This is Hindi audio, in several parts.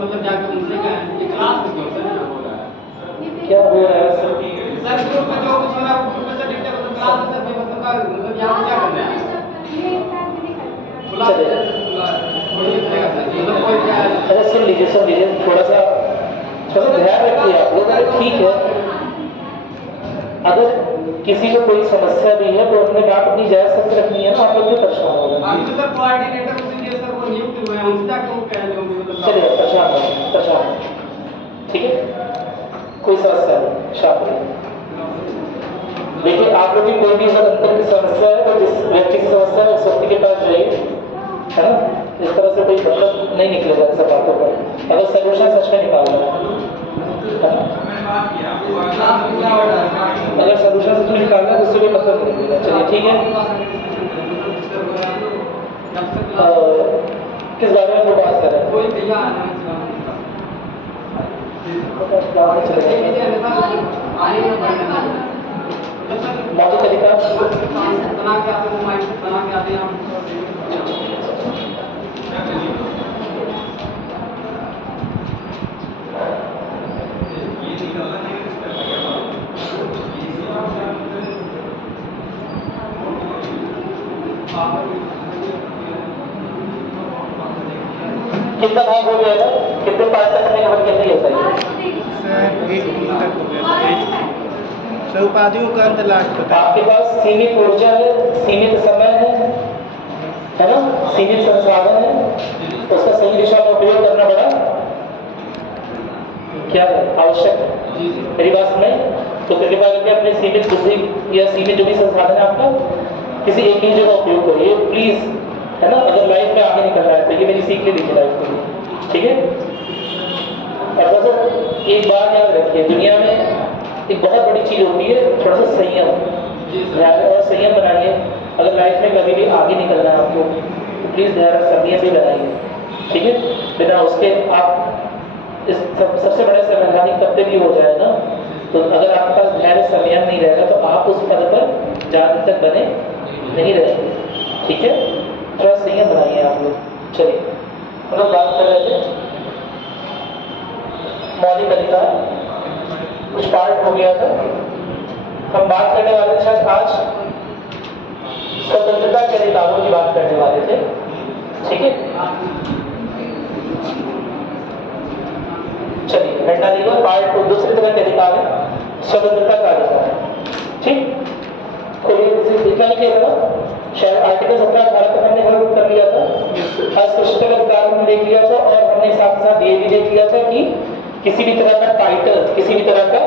मतलब जाके उनसे कहें कि क्लास में क्यों सर हो रहा है? क्या हो रहा है सर? सर ग्रुप में जो कुछ हो रहा है ग्रुप में सर डिक्टेट मतलब क्लास में सर बेमतलब का मतलब यहाँ क्या कर रहे हैं? खुला चलिए। मतलब कोई क्या है? अच्छा सुन लीजिए थोड़ा सा ध्यान रखिए आप लोग। ठीक है, अगर किसी को कोई समस्या भी है तो उन्होंने बात अपनी जायज तक रखनी है ना, आप लोग क्यों परेशान हो गए? अभी तो सर कोऑर्डिनेटर उसी लिए सर वो नियुक्त हुए हैं, उनसे जाके वो कह रहे होंगे मतलब चलिए परेशान हो, ठीक है, कोई समस्या नहीं, शांत रहिए। देखिए आप लोग की कोई भी अंतर की समस्या है तो जिस व्यक्ति की समस्या है उस व्यक्ति के पास जाइए, है ना। इस तरह से कोई मतलब नहीं निकलेगा ऐसा बातों का, अगर सोल्यूशन सच में निकालना है ना, अगर सोल्यूशन सच में निकालना है तो उससे कोई मतलब नहीं मिलेगा। चलिए ठीक है, किस बारे में वो बात कर रहे हैं? कोई भैया आना मौलिक अधिकार बना के आते हैं, माइंड बना के आते हैं हम। कितना भाग हो गया था? कितने पास तक करने के बाद कितनी होता है? सर 1 तक हो गया था। सर उपाधियों का अंत लास्ट होता है। आपके पास सीमित ऊर्जा है, सीमित समय है ना, सीमित संसाधन है, उसका सही दिशा में उपयोग करना बड़ा क्या है, आवश्यक है। मेरी बात सुनाई? तो कृपया करके अपने सीमित बुद्धि या सीमित जो भी संसाधन है आपका किसी एक ही जगह उपयोग करिए प्लीज, है ना। अगर लाइफ में आगे निकलना है तो ये मेरी सीख ले लीजिए लाइफ को, ठीक है। और बस एक बात याद रखिए, दुनिया में एक बहुत बड़ी चीज होती है थोड़ा सा संयम, और संयम बनाइए। अगर लाइफ में कभी भी आगे निकलना है आपको तो प्लीज संयम भी बनाइए, ठीक है। बिना उसके आप इस सबसे बड़े से वैज्ञानिक कब भी हो जाए ना, तो अगर आपके पास धैर्य संयम नहीं रहेगा तो आप उस पद पर ज़्यादा तक बने नहीं रहेंगे, ठीक है। थोड़ा संयम बनाइए आप लोग। चलिए हम लोग बात कर रहे थे मौलिक अधिकार, कुछ पार्ट हो गया था। हम बात करने वाले थे शायद आज स्वतंत्रता के अधिकारों की बात करने वाले थे, ठीक है। चलिए घटना देखो, पार्ट 2 दूसरी तरह के अधिकार है, स्वतंत्रता का अधिकार है, ठीक। तो ये लिखा लिखिएगा ना, शायद आर्टिकल 17 भारत का हमने हल कर लिया था, अस्पृश्यता का अधिकार हमने देख लिया था, और हमने साथ साथ ये भी देख लिया था कि किसी भी तरह का टाइटल, किसी भी तरह का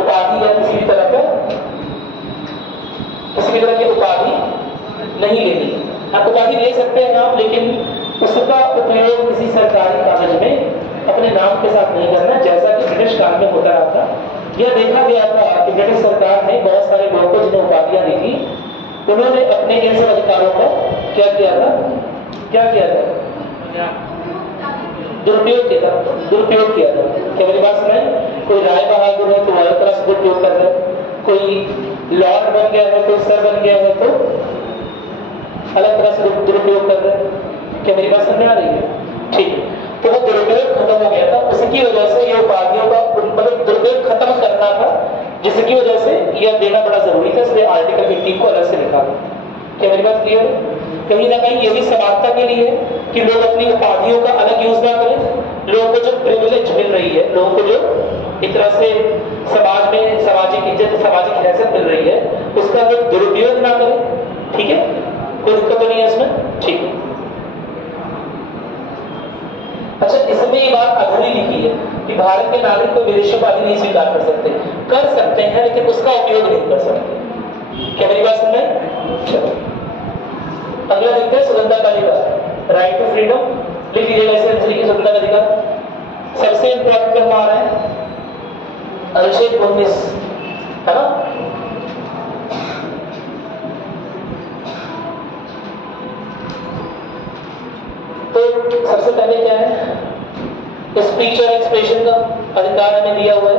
उपाधि या किसी भी तरह की उपाधि नहीं लेनी। आप उपाधि ले सकते हैं आप, लेकिन उसका उपयोग किसी सरकारी कागज में अपने नाम के साथ नहीं करना, जैसा कि ब्रिटिश काल में होता रहा था। यह देखा गया था कि ब्रिटिश सरकार ने बहुत सारे लोगों को जिन्हें उपाधियां दी थी, उन्होंने अपने इन सब अधिकारों का क्या किया था, दुरुपयोग किया था। क्या मेरी बात सुनाई? कोई राय बहादुर है तो अलग तरह से दुरुपयोग कर रहा है, कोई लॉर्ड बन गया है, कोई सर बन गया है तो अलग तरह से दुरुपयोग कर रहा है। क्या मेरी बात समझ आ रही है? ठीक है, तो वो दुरुपयोग खत्म हो गया था, उसकी वजह से ये उपाधियों का मतलब दुरुपयोग खत्म करना था, जिसकी वजह से यह देना बड़ा जरूरी था, इसलिए आर्टिकल 15 को अलग से लिखा गया। क्या मेरी बात क्लियर है? कहीं ना कहीं ये भी समानता के लिए कि लोग अपनी उपाधियों का अलग यूज ना करें, लोगों को जो प्रिविलेज मिल रही है, लोगों को जो एक तरह से समाज में सामाजिक इज्जत, सामाजिक हैसियत मिल रही है, उसका लोग दुरुपयोग ना करें, ठीक है। कोई दिक्कत तो नहीं है इसमें, ठीक है। अच्छा, इसमें ये बात अधूरी लिखी है कि भारत के नागरिक को विदेशी उपाधि नहीं स्वीकार कर सकते हैं, लेकिन उसका उपयोग नहीं कर सकते। क्या मेरी बात सुन रहे हैं? चलो अगला देखते हैं स्वतंत्रता का अधिकार, राइट टू फ्रीडम। लिख लीजिएगा इसे, लिखिए स्वतंत्रता का अधिकार। सबसे इंपॉर्टेंट हमारा है अनुच्छेद 19, है ना। तो सबसे पहले क्या है, स्पीच और एक्सप्रेशन का अधिकार हमें दिया हुआ है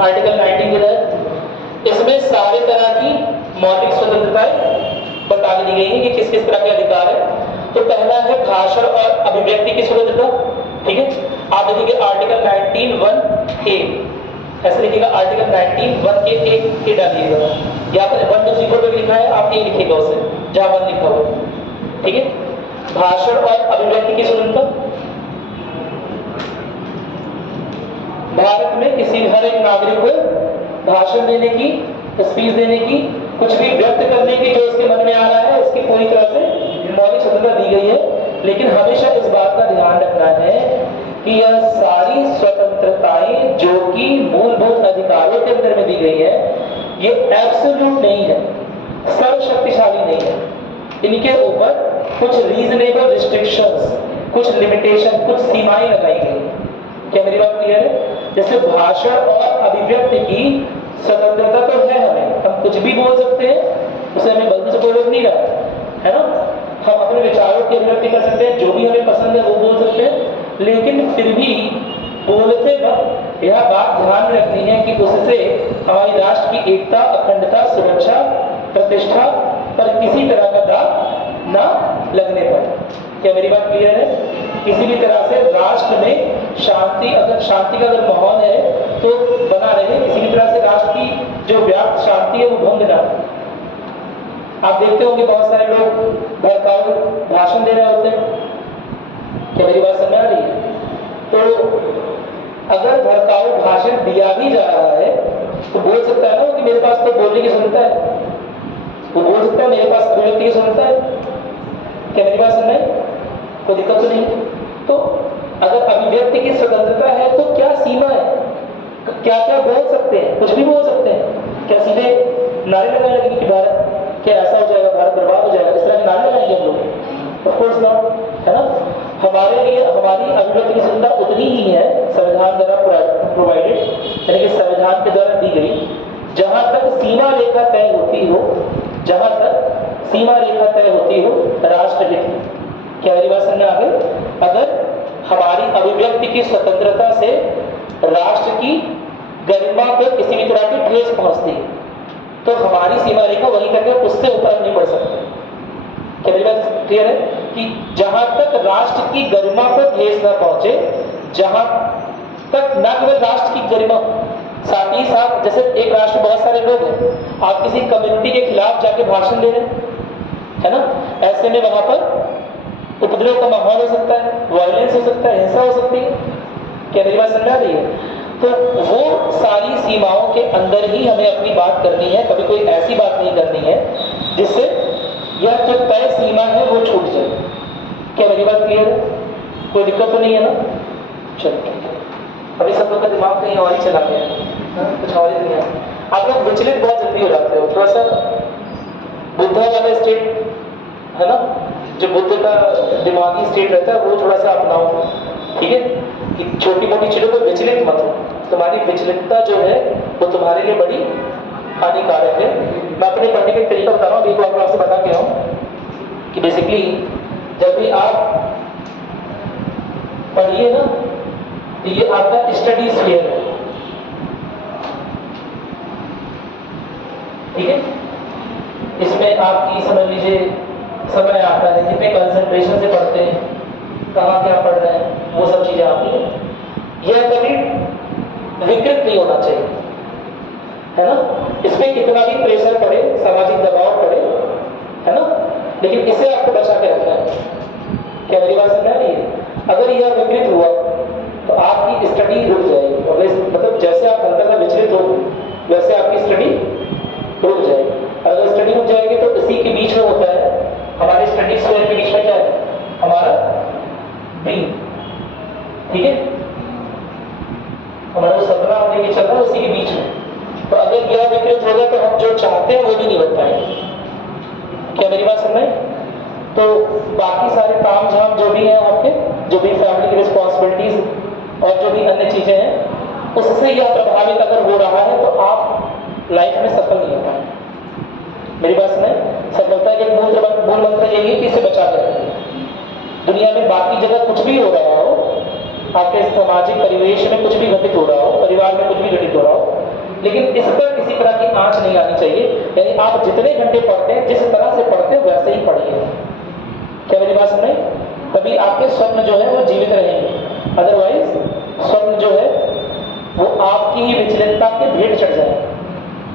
आर्टिकल 19 के तहत। इसमें सारे तरह की मौलिक स्वतंत्रताएं बता दी गई है कि किस किस तरह के अधिकार है। तो पहला है भाषण और अभिव्यक्ति की स्वतंत्रता, ठीक है। आप लिखेंगे आर्टिकल 19(1)(a), ऐसे लिखिएगा आर्टिकल 19(1)(a) डालिएगा। यहाँ पर 1 2 3 4 पे लिखा है, आप ए लिखिएगा उसे जहाँ 1 लिखा हुआ, ठीक है। भाषण और अभिव्यक्ति की स्वतंत्रता। भारत में किसी हर एक नागरिक को भाषण देने की, स्पीच देने की, कुछ भी व्यक्त करने की जो उसके मन में आ रहा है, उसकी पूरी तरह से मौलिक स्वतंत्रता दी गई है। लेकिन हमेशा इस बात का ध्यान रखना है कि यह सारी स्वतंत्रताएं जो कि मूलभूत अधिकारों के अंदर में दी गई है, ये एब्सोल्यूट नहीं है, सर्वशक्तिशाली नहीं है। इनके ऊपर कुछ रीजनेबल रिस्ट्रिक्शंस, कुछ लिमिटेशन, कुछ सीमाएं लगाई गई। क्या मेरी बात क्लियर है? जैसे भाषण और अभिव्यक्ति की स्वतंत्रता तो है, हम कुछ भी बोल सकते हैं, उसे हमें गलती से कोई रोक नहीं रहा है ना। हम अपने विचारों की अभिव्यक्ति कर सकते हैं, जो भी हमें पसंद है वो बोल सकते हैं। लेकिन फिर भी बोलते वक्त यह बात ध्यान में रखनी है कि उससे हमारी राष्ट्र की एकता, अखंडता, सुरक्षा, प्रतिष्ठा पर किसी तरह का दाग ना लगने पाए। क्या मेरी बात क्लियर है? किसी भी तरह से राष्ट्र में शांति, अगर शांति का अगर माहौल है तो बना रहे, किसी भी तरह से राष्ट्र की जो व्याप्त शांति है वो भंग ना हो। आप देखते होंगे बहुत सारे लोग भड़काऊ भाषण दे रहे होते हैं। क्या मेरी बात समझ आ रही है? तो अगर भड़काऊ भाषण दिया भी जा रहा है तो बोल सकता है ना कि मेरे पास तो बोलने की स्वतंत्रता है, वो बोल सकता है मेरे पास अभिव्यक्ति की स्वतंत्रता है। क्या मेरी बात समझ आई? कोई दिक्कत तो नहीं। तो अगर अभिव्यक्ति की स्वतंत्रता है तो क्या सीमा है? क्या क्या बोल सकते हैं? कुछ भी बोल सकते हैं। क्या सीधे नारे लगाने लगेंगे कि भारत क्या ऐसा हो जाएगा, भारत बर्बाद हो जाएगा, इस तरह के नारे लगाएंगे हम लोग? ऑफ कोर्स नॉट, है ना। हमारे लिए हमारी अभिव्यक्ति की स्वतंत्रता उतनी ही है संविधान द्वारा प्रोवाइडेड, यानी कि संविधान के द्वारा दी गई, जहां तक सीमा रेखा तय होती हो, जहां तक सीमा रेखा तय होती हो राष्ट्रहित की। क्या मेरी बात समझ आ गई? अगर हमारी अभिव्यक्ति की स्वतंत्रता से राष्ट्र की गरिमा को किसी भी तरह की ठेस पहुंचती है तो हमारी सीमा रेखा वहीं तक है, उससे ऊपर नहीं बढ़ सकते। क्या मेरी बात क्लियर है? कि जहां तक राष्ट्र की गरिमा को ठेस न पहुंचे, जहां तक न केवल राष्ट्र की गरिमा, साथ ही साथ जैसे एक राष्ट्र बहुत सारे लोग हैं, आप किसी कम्युनिटी के खिलाफ जाके भाषण दे रहे हैं, है ना, ऐसे में वहां पर उपद्रव का माहौल हो सकता है, वायलेंस हो सकता है, हिंसा हो सकती है। क्या मेरी बात समझ आ रही है? तो वो सारी सीमाओं के अंदर ही हमें अपनी बात करनी है, कभी कोई ऐसी बात नहीं करनी है जिससे यह जो तय सीमा है वो छूट जाए। क्या मेरी बात क्लियर है? कोई दिक्कत तो नहीं है ना? चलिए, अभी सब लोग का दिमाग कहीं और ही चला गया है, कुछ और ही नहीं है। आप लोग विचलित बहुत जल्दी हो जाते हो, थोड़ा सा बुद्धा वाला स्टेट है ना, जो बुद्ध का दिमागी स्टेट रहता है वो थोड़ा सा अपनाओ, ठीक है। कि छोटी मोटी चीजों पर विचलित मत हो, तुम्हारी विचलितता जो है वो तुम्हारे लिए बड़ी हानिकारक है। मैं अपने पढ़ने का तरीका बता रहा हूँ, एक बार आपसे बता के आऊँ कि बेसिकली जब भी आप पढ़िए ना तो ये आपका स्टडी स्फीयर है, ठीक है। इसमें आपकी समझ लीजिए समय आता है, कितने कंसंट्रेशन से पढ़ते हैं, कहाँ क्या पढ़ रहे हैं, वो सब चीजें आती हैं। यह कभी विकृत नहीं होना चाहिए, है ना। इसमें कितना भी प्रेशर पड़े, सामाजिक दबाव पड़े, है ना, लेकिन इसे आपको बचा के रखना है। क्या मेरी बात समझ आ रही है? अगर यह विकृत हुआ तो आपकी स्टडी रुक जाएगी, और मतलब जैसे आप हल्का सा विचलित हो वैसे आपकी स्टडी रुक जाएगी। अगर स्टडी रुक जाएगी तो इसी के बीच में होता है, हमारे स्टडी स्क्वायर के बीच में क्या है? हमारा ब्रेन, ठीक है, हमारा सपना होने के चल रहा है उसी के बीच में। तो अगर यह विकृत होगा तो हम जो चाहते हैं वो भी नहीं बन पाएंगे। क्या मेरी बात समझ? तो बाकी सारे काम झाम जो भी हैं आपके, जो भी फैमिली की रिस्पॉन्सिबिलिटीज और जो भी अन्य चीजें हैं, उससे यह प्रभावित अगर हो रहा है तो आप लाइफ में सफल नहीं हो पाएंगे। मेरी बात सुने, सफलता के मूल मंत्र यही है कि इसे बचा कर रखें। दुनिया में बाकी जगह कुछ भी हो रहा हो, आपके सामाजिक परिवेश में कुछ भी घटित हो रहा हो, परिवार में कुछ भी घटित हो रहा हो, लेकिन इस पर किसी तरह की आंच नहीं आनी चाहिए। यानी आप जितने घंटे पढ़ते हैं, जिस तरह से पढ़ते हैं वैसे ही पढ़िए। क्या मेरी बात सुने? तभी आपके स्वप्न जो है वो जीवित रहेंगे। अदरवाइज स्वप्न जो है वो आपकी ही विचलितता के भेंट चढ़ जाए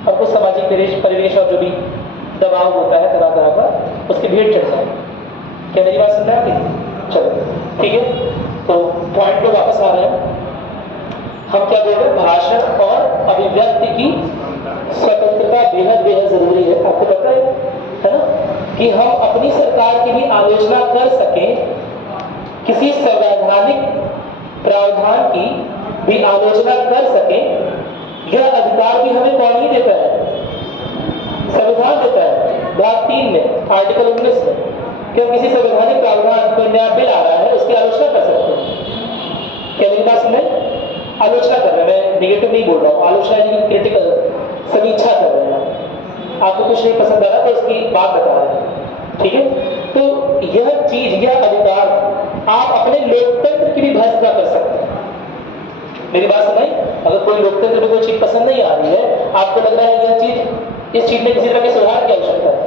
और कुछ सामाजिक परिवेश और जो भी दबाव होता है तरह तरह का उसके भेंट चढ़ जाए। क्या मेरी बात सुन रहे हैं आप? चलो ठीक है, तो पॉइंट पे वापस आ रहे हैं। हम क्या बोल रहे हैं? भाषण और अभिव्यक्ति की स्वतंत्रता बेहद बेहद जरूरी है। आपको पता है ना, कि हम अपनी सरकार की भी आलोचना कर सकें, किसी संवैधानिक प्रावधान की भी आलोचना कर सकें, यह अधिकार भी हमें कौन ही देता है? संविधान देता है। भाग 3 में आर्टिकल 19 में कि हम किसी संवैधानिक प्रावधान, कोई नया बिल आ रहा है, उसकी आलोचना कर सकते हैं। क्या मेरी बात सुने? आलोचना कर रहे हैं, मैं निगेटिव नहीं बोल रहा हूँ, आलोचना यानी क्रिटिकल समीक्षा कर रहे हैं। आपको कुछ नहीं पसंद आ रहा तो उसकी बात बता रहे हैं, ठीक है? तो यह चीज, यह अधिकार आप अपने लोकतंत्र की भी भर्त्सना कर सकते हैं। मेरी बात सुनाई? अगर कोई लोकतंत्र में कोई चीज पसंद नहीं आ रही है, आपको लग रहा है यह चीज, इस चीज में किसी तरह के सुधार की आवश्यकता है,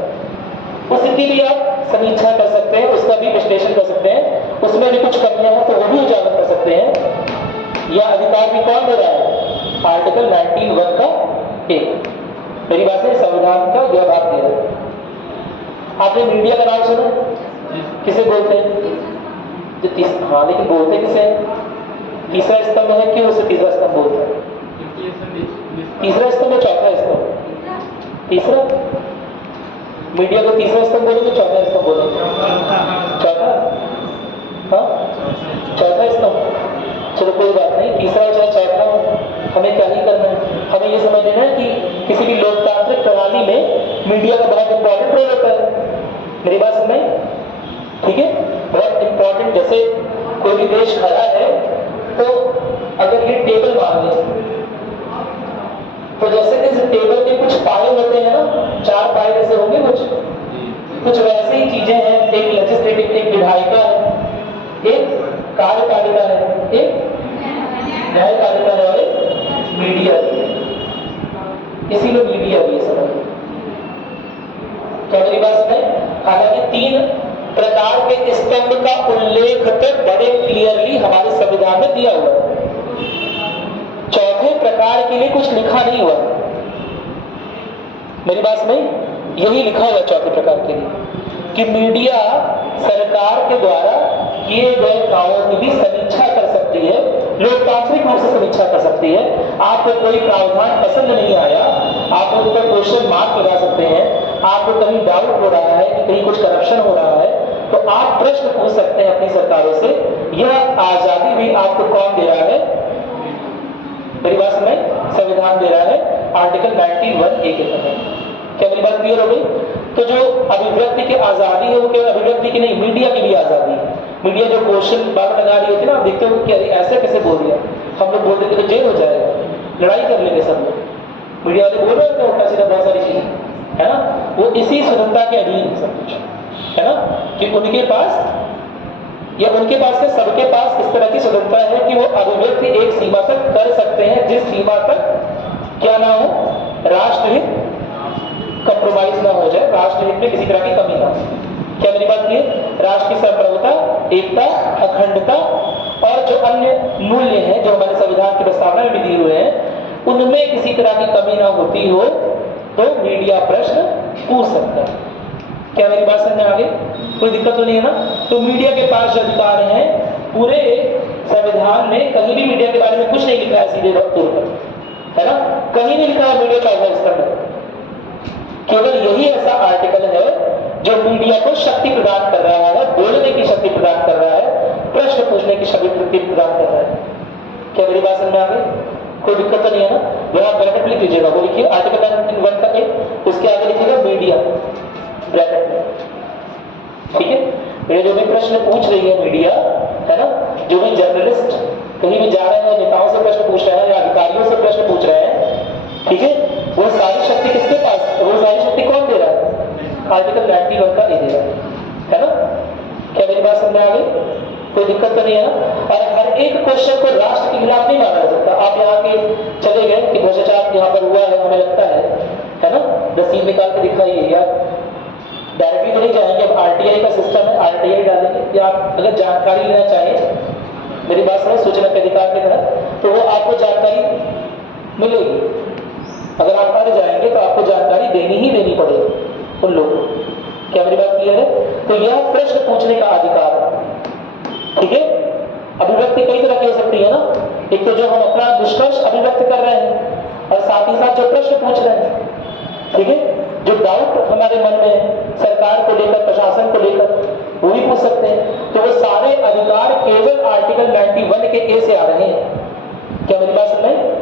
उस स्थिति भी आप समीक्षा कर सकते हैं, उसका भी विश्लेषण कर सकते हैं, उसमें भी कुछ कमियां हैं तो वो भी उजागर कर सकते हैं। यह अधिकार भी कौन दे रहा है? आर्टिकल 19(1) का 1। मेरी बात है, संविधान का यह भाग दिया है। आपने मीडिया का नाम सुना? किसे बोलते हैं? हाँ, लेकिन बोलते किसे? तीसरा स्तंभ है, क्यों उसे तीसरा स्तंभ बोलते हैं? तीसरा स्तंभ है, चौथा स्तंभ? तीसरा। मीडिया को तीसरा स्तंभ बोलेंगे, चौथा स्तंभ बोलेंगे? चौथा। हाँ, चौथा स्तंभ। चलो कोई बात नहीं, तीसरा चाहे चौथा, हमें क्या ही करना है? हमें ये समझ लेना है कि किसी भी लोकतांत्रिक प्रणाली में मीडिया का बहुत इंपॉर्टेंट रोल होता है। मेरी बात सुन रहे हैं? ठीक है, बहुत इंपॉर्टेंट। जैसे कोई भी देश खड़ा है तो अगर ये टेबल मान लें, तो जैसे इस टेबल के कुछ पाए होते हैं ना, 4 पाए जैसे होंगे कुछ वैसे ही चीजें हैं। एक लेजिस्लेटिव, एक विधायिका है, एक कार्यपालिका है, एक न्यायपालिका है और एक मीडिया है। इसीलिए मीडिया भी समझ। क्या मेरी बात सुने? हालांकि 3 प्रकार के स्तंभ का उल्लेख तो बड़े क्लियरली हमारे संविधान में दिया हुआ है। चौथे प्रकार के लिए कुछ लिखा नहीं हुआ। मेरी बात सुने? यही लिखा हुआ चौथे प्रकार के लिए कि मीडिया सरकार के द्वारा किए गए कामों की भी समीक्षा कर सकती है, लोकतांत्रिक रूप से समीक्षा कर सकती है। आपको कोई प्रावधान पसंद नहीं आया, आप उन पर क्वेश्चन मार्क लगा सकते हैं, आपको कहीं डाउट हो रहा है कि कहीं कुछ करप्शन हो रहा है, तो आप प्रश्न पूछ सकते हैं अपनी सरकारों से। यह आजादी भी आपको कौन दे रहा है? मेरी बात सुनाई? संविधान दे रहा है, आर्टिकल 19(1) के तहत। क्या मेरी बात क्लियर हो गई? तो जो अभिव्यक्ति की आजादी है वो केवल अभिव्यक्ति की नहीं, मीडिया की भी आजादी है। मीडिया जो क्वेश्चन बार लगा रही होती है ना, आप देखते हो कि ऐसे कैसे बोल दिया, हम लोग बोल देते तो जेल हो जाएगा, लड़ाई कर लेंगे सब लोग। मीडिया वाले बोल रहे हैं उल्टा सीधा बहुत सारी चीजें, है ना? वो इसी स्वतंत्रता के अधीन है सब कुछ, है ना? कि उनके पास या उनके पास के सबके पास इस तरह की स्वतंत्रता है कि वो अभिव्यक्ति एक सीमा तक कर सकते हैं, जिस सीमा तक क्या ना हो, राष्ट्रहित कंप्रोमाइज ना हो जाए, राष्ट्रहित में किसी तरह की कमी ना हो। क्या मेरी बात ये? राष्ट्र की संप्रभुता, एकता, अखंडता और जो अन्य मूल्य हैं जो हमारे संविधान की प्रस्तावना में भी दिए हुए हैं, उनमें किसी तरह की कमी ना होती हो तो मीडिया प्रश्न पूछ सकता है। क्या मेरी बात समझ में आ गई? कोई दिक्कत तो नहीं है ना? तो मीडिया के पास जो अधिकार हैं, पूरे संविधान में कहीं भी मीडिया के बारे में कुछ नहीं लिखा है सीधे तौर पर, है ना? कहीं नहीं लिखा है मीडिया का अधिकार। केवल यही ऐसा आर्टिकल है जो मीडिया को शक्ति प्रदान कर रहा है, बोलने की शक्ति प्रदान कर रहा है, प्रश्न पूछने की शक्ति प्रदान कर रहा है। क्या मेरी बात समझ में आ गई? कोई दिक्कत तो नहीं है ना? जरा ब्रैकेट लिख लीजिएगा, वो लिखिए आर्टिकल 19(1) का 1, उसके आगे लिखिएगा मीडिया ब्रैकेट में, ठीक है? ये जो भी प्रश्न पूछ रही है मीडिया, है ना, जो भी जर्नलिस्ट कहीं भी जा रहे हैं, नेताओं से प्रश्न पूछ रहे हैं या अधिकारियों से प्रश्न पूछ रहे हैं, ठीक है, वो सारी शक्ति किसके पास? वो सारी शक्ति कौन दे रहा है? आर्टिकल 19(1) का दे रहा है ना? क्या मेरी बात समझ में आ गई? कोई दिक्कत तो नहीं है ना? और हर एक क्वेश्चन को राष्ट्र के खिलाफ नहीं माना जा सकता। आप यहाँ के चले गए कि भ्रष्टाचार यहाँ पर हुआ है, हमें लगता है ना, रसीद निकाल के दिखाइए, या डायरेक्टली तो नहीं जाएंगे। अब आरटीआई का सिस्टम है, आरटीआई डालेंगे, या आप अगर जानकारी लेना चाहें मेरी बात सुनो, सूचना के अधिकार के तहत तो वो आपको जानकारी मिलेगी। अगर आप अड़ जाएंगे तो आपको जानकारी देनी ही देनी पड़ेगी उन लोगों को। क्या मेरी बात क्लियर है? तो यह प्रश्न पूछने का अधिकार है, ठीक है। अभिव्यक्ति कई तरह की हो सकती है ना, एक तो जो हम अपना निष्कर्ष अभिव्यक्त कर रहे हैं और साथ ही साथ जो प्रश्न पूछ रहे हैं, ठीक है। जो डाउट हमारे मन में है सरकार को लेकर, प्रशासन को लेकर, वो भी पूछ सकते हैं। तो वो सारे अधिकार केवल आर्टिकल 91 के ए से आ रहे हैं। क्या मेरी बात सुन रहे हैं?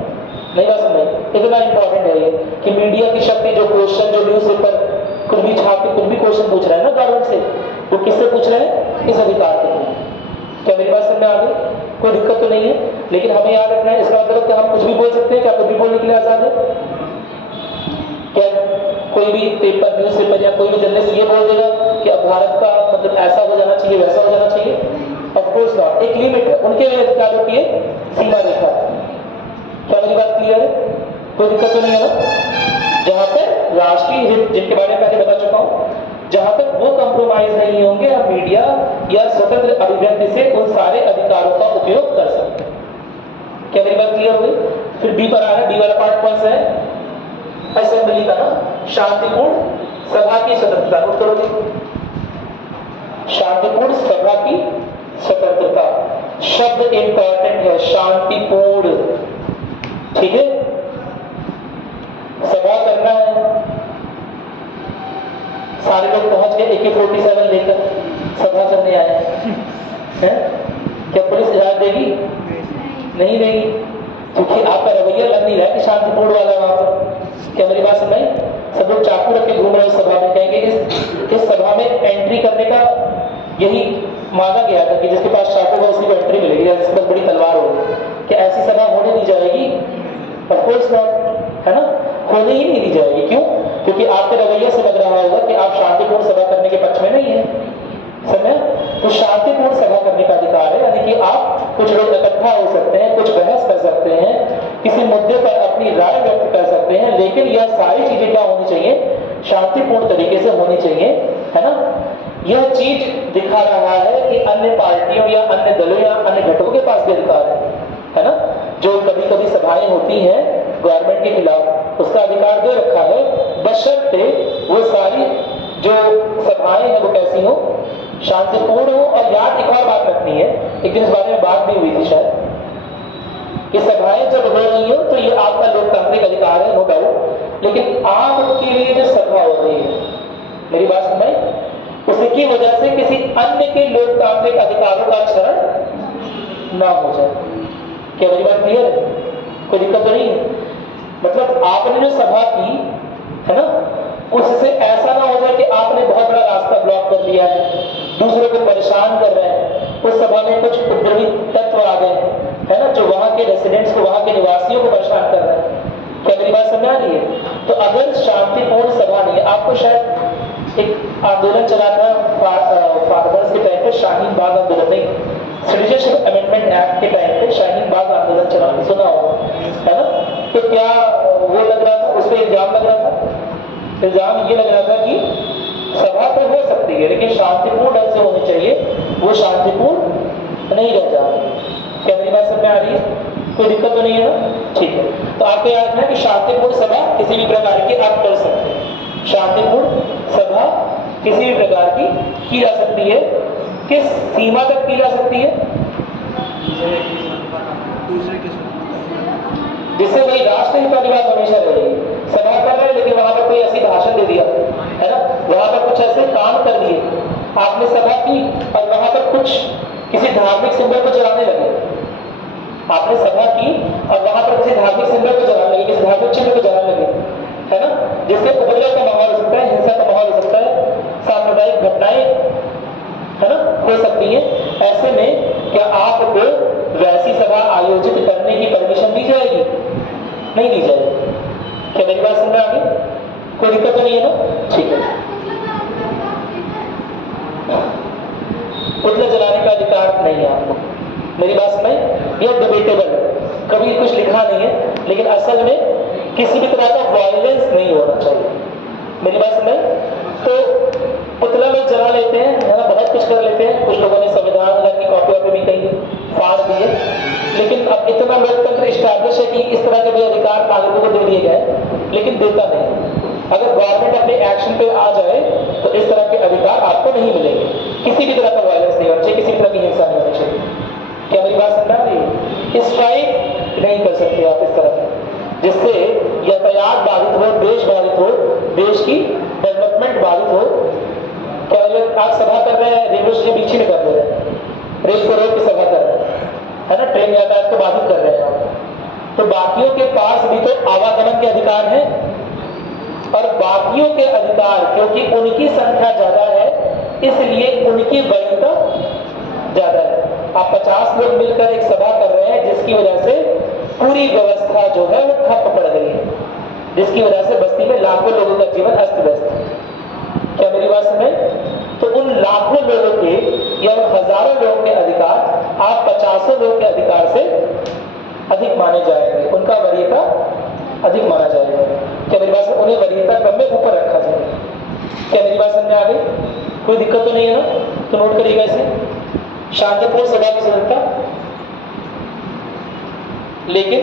नहीं बात सुन रहे? इतना इंपॉर्टेंट है ये कि मीडिया की शक्ति, जो क्वेश्चन, जो न्यूज पेपर कुछ भी छाप के कुछ भी क्वेश्चन पूछ रहे हैं ना गवर्नमेंट से, वो किससे पूछ रहे हैं? इस अधिकार के थ्रू। क्या मेरी बात सुनने आ गई? कोई दिक्कत तो नहीं है, लेकिन हमें याद रखना है, इसका मतलब कि हम कुछ भी बोल सकते हैं? क्या कुछ भी बोलने के लिए आजाद है? क्या कोई भी पेपर, न्यूज पेपर या कोई भी जर्नलिस्ट ये बोल देगा कि अब भारत का मतलब ऐसा हो जाना चाहिए, वैसा हो जाना चाहिए? Of course not. एक लिमिट है, उनके अधिकारों की सीमा रेखा है। क्या मेरी बात क्लियर है? कोई दिक्कत तो नहीं है ना? जहां पर राष्ट्रीय हित, जिनके बारे में पहले बता चुका हूं, जहां तक वो कंप्रोमाइज नहीं होंगे, हम मीडिया या स्वतंत्र अभिव्यक्ति से उन सारे अधिकारों का उपयोग कर सकते हैं। क्या मेरी बात क्लियर हुई? फिर बी पर आ रहा है। बी वाला पार्ट कौन सा है? असेंबली का ना, शांतिपूर्ण सभा की स्वतंत्रता। नोट करोगे? शांतिपूर्ण सभा की स्वतंत्रता शब्द इंपॉर्टेंट है, शांतिपूर्ण, ठीक है। सभा करना है, सारे लोग पहुंच गए AK-47 लेकर, सभा करने आए हैं, क्या पुलिस इजाजत देगी? नहीं देगी, क्योंकि आपका रवैया लग नहीं रहा है कि शांतिपूर्ण वाला वहां पर। क्या मेरी बात सुन रही? सब लोग चाकू रख के घूम रहे हैं सभा में, कहेंगे इस सभा में एंट्री करने का यही मांगा गया था कि जिसके पास चाकू हो उसकी को एंट्री मिलेगी या जिसके पास बड़ी तलवार हो। क्या ऐसी सभा होने दी जाएगी? ऑफ कोर्स नॉट, है ना? होने ही नहीं दी जाएगी। क्यों? क्योंकि आपके रवैये से लग रहा होगा कि आप शांतिपूर्ण सभा करने के पक्ष में नहीं है। समझे? तो शांतिपूर्ण सभा करने का अधिकार है, यानी कि आप कुछ लोग इकट्ठा हो सकते हैं, कुछ बहस कर सकते हैं, किसी मुद्दे पर अपनी राय व्यक्त कर सकते हैं, लेकिन यह सारी चीजें क्या होनी चाहिए? शांतिपूर्ण तरीके से होनी चाहिए, है ना? यह चीज दिखा रहा है कि अन्य पार्टियों या अन्य दलों या अन्य घटकों के पास भी अधिकार है ना? जो कभी कभी सभाएं होती हैं गवर्नमेंट के खिलाफ, उसका अधिकार दे रखा है, बशर्ते वो सारी जो सभाएं हैं वो कैसी हो? शांतिपूर्ण हो। और याद एक और बात रखनी है, एक दिन इस बारे में बात भी हुई थी शायद, कि सभाएं जब हो रही हो तो ये आपका लोकतांत्रिक अधिकार है, नो डाउट, लेकिन आपके लिए जो सभा हो रही है, मेरी बात सुनाई, उसकी वजह से किसी अन्य के लोकतांत्रिक अधिकारों का क्षरण ना हो जाए। क्या मेरी बात क्लियर है? कोई दिक्कत तो नहीं है? मतलब आपने जो सभा की है ना, उससे ऐसा ना हो जाए कि आपने बहुत बड़ा रास्ता ब्लॉक कर दिया है, दूसरों को परेशान कर रहे हैं, उस सभा में कुछ उपद्रवी तत्व आ गए, है ना, जो वहां के रेसिडेंट्स को, वहां के निवासियों को परेशान कर रहे हैं। क्या मेरी बात समझ आ रही है? तो अगर शांतिपूर्ण सभा नहीं है, आपको शायद एक आंदोलन चला था फार्मर्स के टाइम पे, शाहीन बाग आंदोलन, नहीं, सिटीजनशिप अमेंडमेंट एक्ट के टाइम पे शाहीन बाग आंदोलन चला, सुना होगा, है ना? तो क्या वो लग रहा था, उस पर इल्जाम लग रहा था, इल्जाम ये लग रहा था कि सभा तो हो सकती है लेकिन शांतिपूर्ण ढंग से होनी चाहिए, वो शांतिपूर्ण नहीं रह जा रही। क्या मेरी बात समझ में आ रही है? कोई दिक्कत तो नहीं है ना? ठीक है। तो आपको याद रखना है कि शांतिपूर्ण सभा किसी भी प्रकार की आप कर सकते हैं। शांतिपूर्ण सभा किसी भी प्रकार की जा सकती है। किस सीमा तक की जा सकती है? जिससे वही राष्ट्रहित वाली बात हमेशा रहेगी। सभा कर रहे हैं लेकिन वहां पर कोई ऐसी भाषण दे दिया, है ना, वहां पर कुछ ऐसे काम कर दिए, आपने सभा की और वहां पर कुछ किसी धार्मिक सिंबल को जलाने लगे, आपने सभा की और वहां पर किसी धार्मिक सिंबल को जलाने लगे, किसी धार्मिक चिन्ह को जलाने लगे, है ना, जिससे उपद्रव का माहौल हो सकता है, हिंसा का माहौल हो सकता है, सांप्रदायिक घटनाएं, है ना, हो सकती है। ऐसे में क्या आपको वैसी सभा आयोजित करने की परमिशन दी जाएगी? नहीं दी जाएगी। क्या मेरी बात समझ में आ गई? कोई दिक्कत तो नहीं है ना? ठीक है। पुतला जलाने का अधिकार नहीं है आपको, मेरी बात समझ? यह डिबेटेबल है, कभी कुछ लिखा नहीं है, लेकिन असल में किसी भी तरह का वायलेंस नहीं होना चाहिए। मेरी बात समझ? तो पुतला लोग जला लेते हैं, है ना, बहुत कुछ कर लेते हैं। कुछ लोगों ने संविधान की कॉपी वॉपी भी कहीं फाड़ दी देता नहीं। अगर गवर्नमेंट अपने एक्शन पे आ जाए तो इस तरह के अधिकार आपको नहीं मिलेंगे। किसी भी तरह का वायलेंस नहीं होना चाहिए, किसी भी तरह की हिंसा नहीं होनी चाहिए। क्या मेरी बात समझ आ रही है? स्ट्राइक नहीं कर सकते आप इस तरह से जिससे यातायात बाधित हो, देश बाधित हो, देश की डेवलपमेंट बाधित हो। क्या आप सभा कर रहे हैं, रेलवे स्टेशन बीच में कर रहे हैं, रेल को रोक के सभा कर रहे हैं, है ना, ट्रेन यातायात को बाधित कर रहे हैं आप। तो बाकियों के पास भी तो आवागमन के अधिकार है, और बाकियों के अधिकार क्योंकि उनकी संख्या ज्यादा है इसलिए उनकी वरीयता ज्यादा है। आप 50 लोग मिलकर एक सभा कर रहे हैं जिसकी वजह से पूरी व्यवस्था जो है वो ठप पड़ गई है, जिसकी वजह से बस्ती में लाखों लोगों का जीवन अस्त व्यस्त है। क्या मेरी बात समझ? तो उन लाखों लोगों के या उन हजारों लोगों के अधिकार आप 50 लोगों के अधिकार से अधिक माने जाएंगे, उनका वरीयता अधिक माना जाएगा। क्या मेरी बात? उन्हें वरीयता क्रम में ऊपर रखा जाएगा। क्या मेरी बात समझ आ गई? कोई दिक्कत तो नहीं है ना? तो नोट करिएगा इसे। शांतिपूर्ण सभा की स्वतंत्रता, लेकिन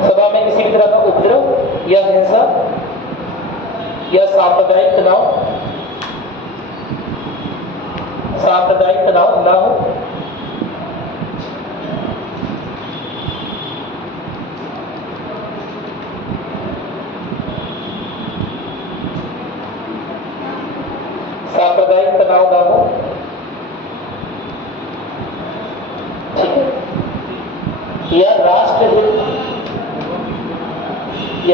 सभा में किसी भी तरह का उपद्रव या हिंसा या सांप्रदायिक तनाव ना हो। सांप्रदायिक तनाव ना हो, ठीक है। या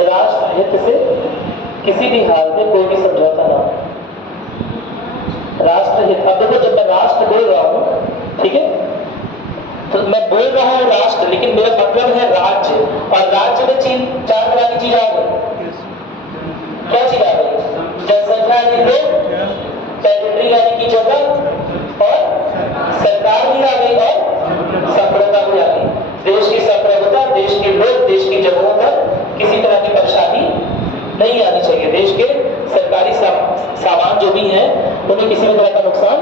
राष्ट्रहित से किसी भी हाल में कोई भी समझौता ना हो। राष्ट्रहित, अब देखो जब मैं राष्ट्र बोल रहा हूं, ठीक है, तो मैं बोल रहा हूं राष्ट्र, लेकिन मेरा मतलब है राज्य, और राज्य में 4 तरह की चीज आ गई। क्या चीज आ गई? जनसंख्या यानी लोग, टेरिटरी यानी कि जगह, और सरकार भी आ गई, और संप्रभुता भी आ गई। देश की संप्रभुता, देश के लोग, देश की जगहों पर किसी तरह की परेशानी नहीं आनी चाहिए। देश के सरकारी सामान जो भी हैं उन्हें किसी भी तरह का नुकसान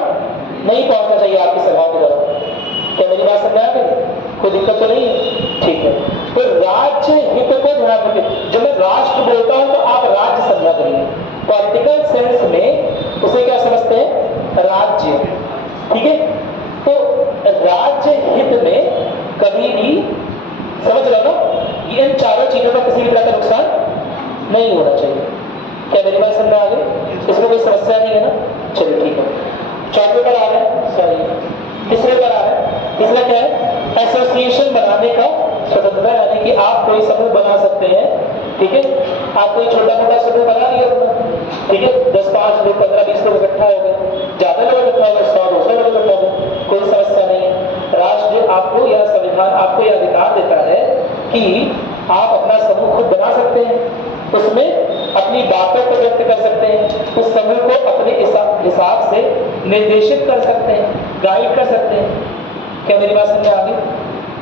नहीं पहुंचना चाहिए आपकी सभा के द्वारा। क्या मेरी बात समझ आ गई? कोई दिक्कत तो नहीं है? ठीक है। तो राज्य हित को ध्यान रखें। जब मैं राष्ट्र बोलता हूं तो आप राज्य समझा करिए। पॉलिटिकल सेंस में उसे क्या समझते हैं? राज्य, ठीक है। तो राज्य हित में कभी भी, समझ रहे हो ना, ये इन चारों चीजों का किसी भी तरह का नुकसान नहीं होना चाहिए। क्या मेरी बात समझ आ गई? इसमें कोई समस्या नहीं है ना? चलिए ठीक है। चौथे पर आ रहे हैं, सॉरी तीसरे पर आ रहे हैं। तीसरा क्या है? एसोसिएशन बनाने का स्वतंत्रता, यानी कि आप कोई समूह बना सकते हैं, ठीक है। आप कोई छोटा मोटा समूह बना लिया अपना, ठीक है, 10-5 लोग, 15-20 लोग इकट्ठा हो गए, ज्यादा लोग इकट्ठा हो गए, 100-200 लोग इकट्ठा हो गए, कोई समस्या नहीं है। राष्ट्र आपको या संविधान आपको यह अधिकार देता है कि आप अपना समूह खुद बना सकते हैं, उसमें अपनी बातों को व्यक्त कर सकते हैं, उस समूह को अपने हिसाब से निर्देशित कर सकते हैं, गाइड कर सकते हैं। क्या मेरी बात समझ आ गई?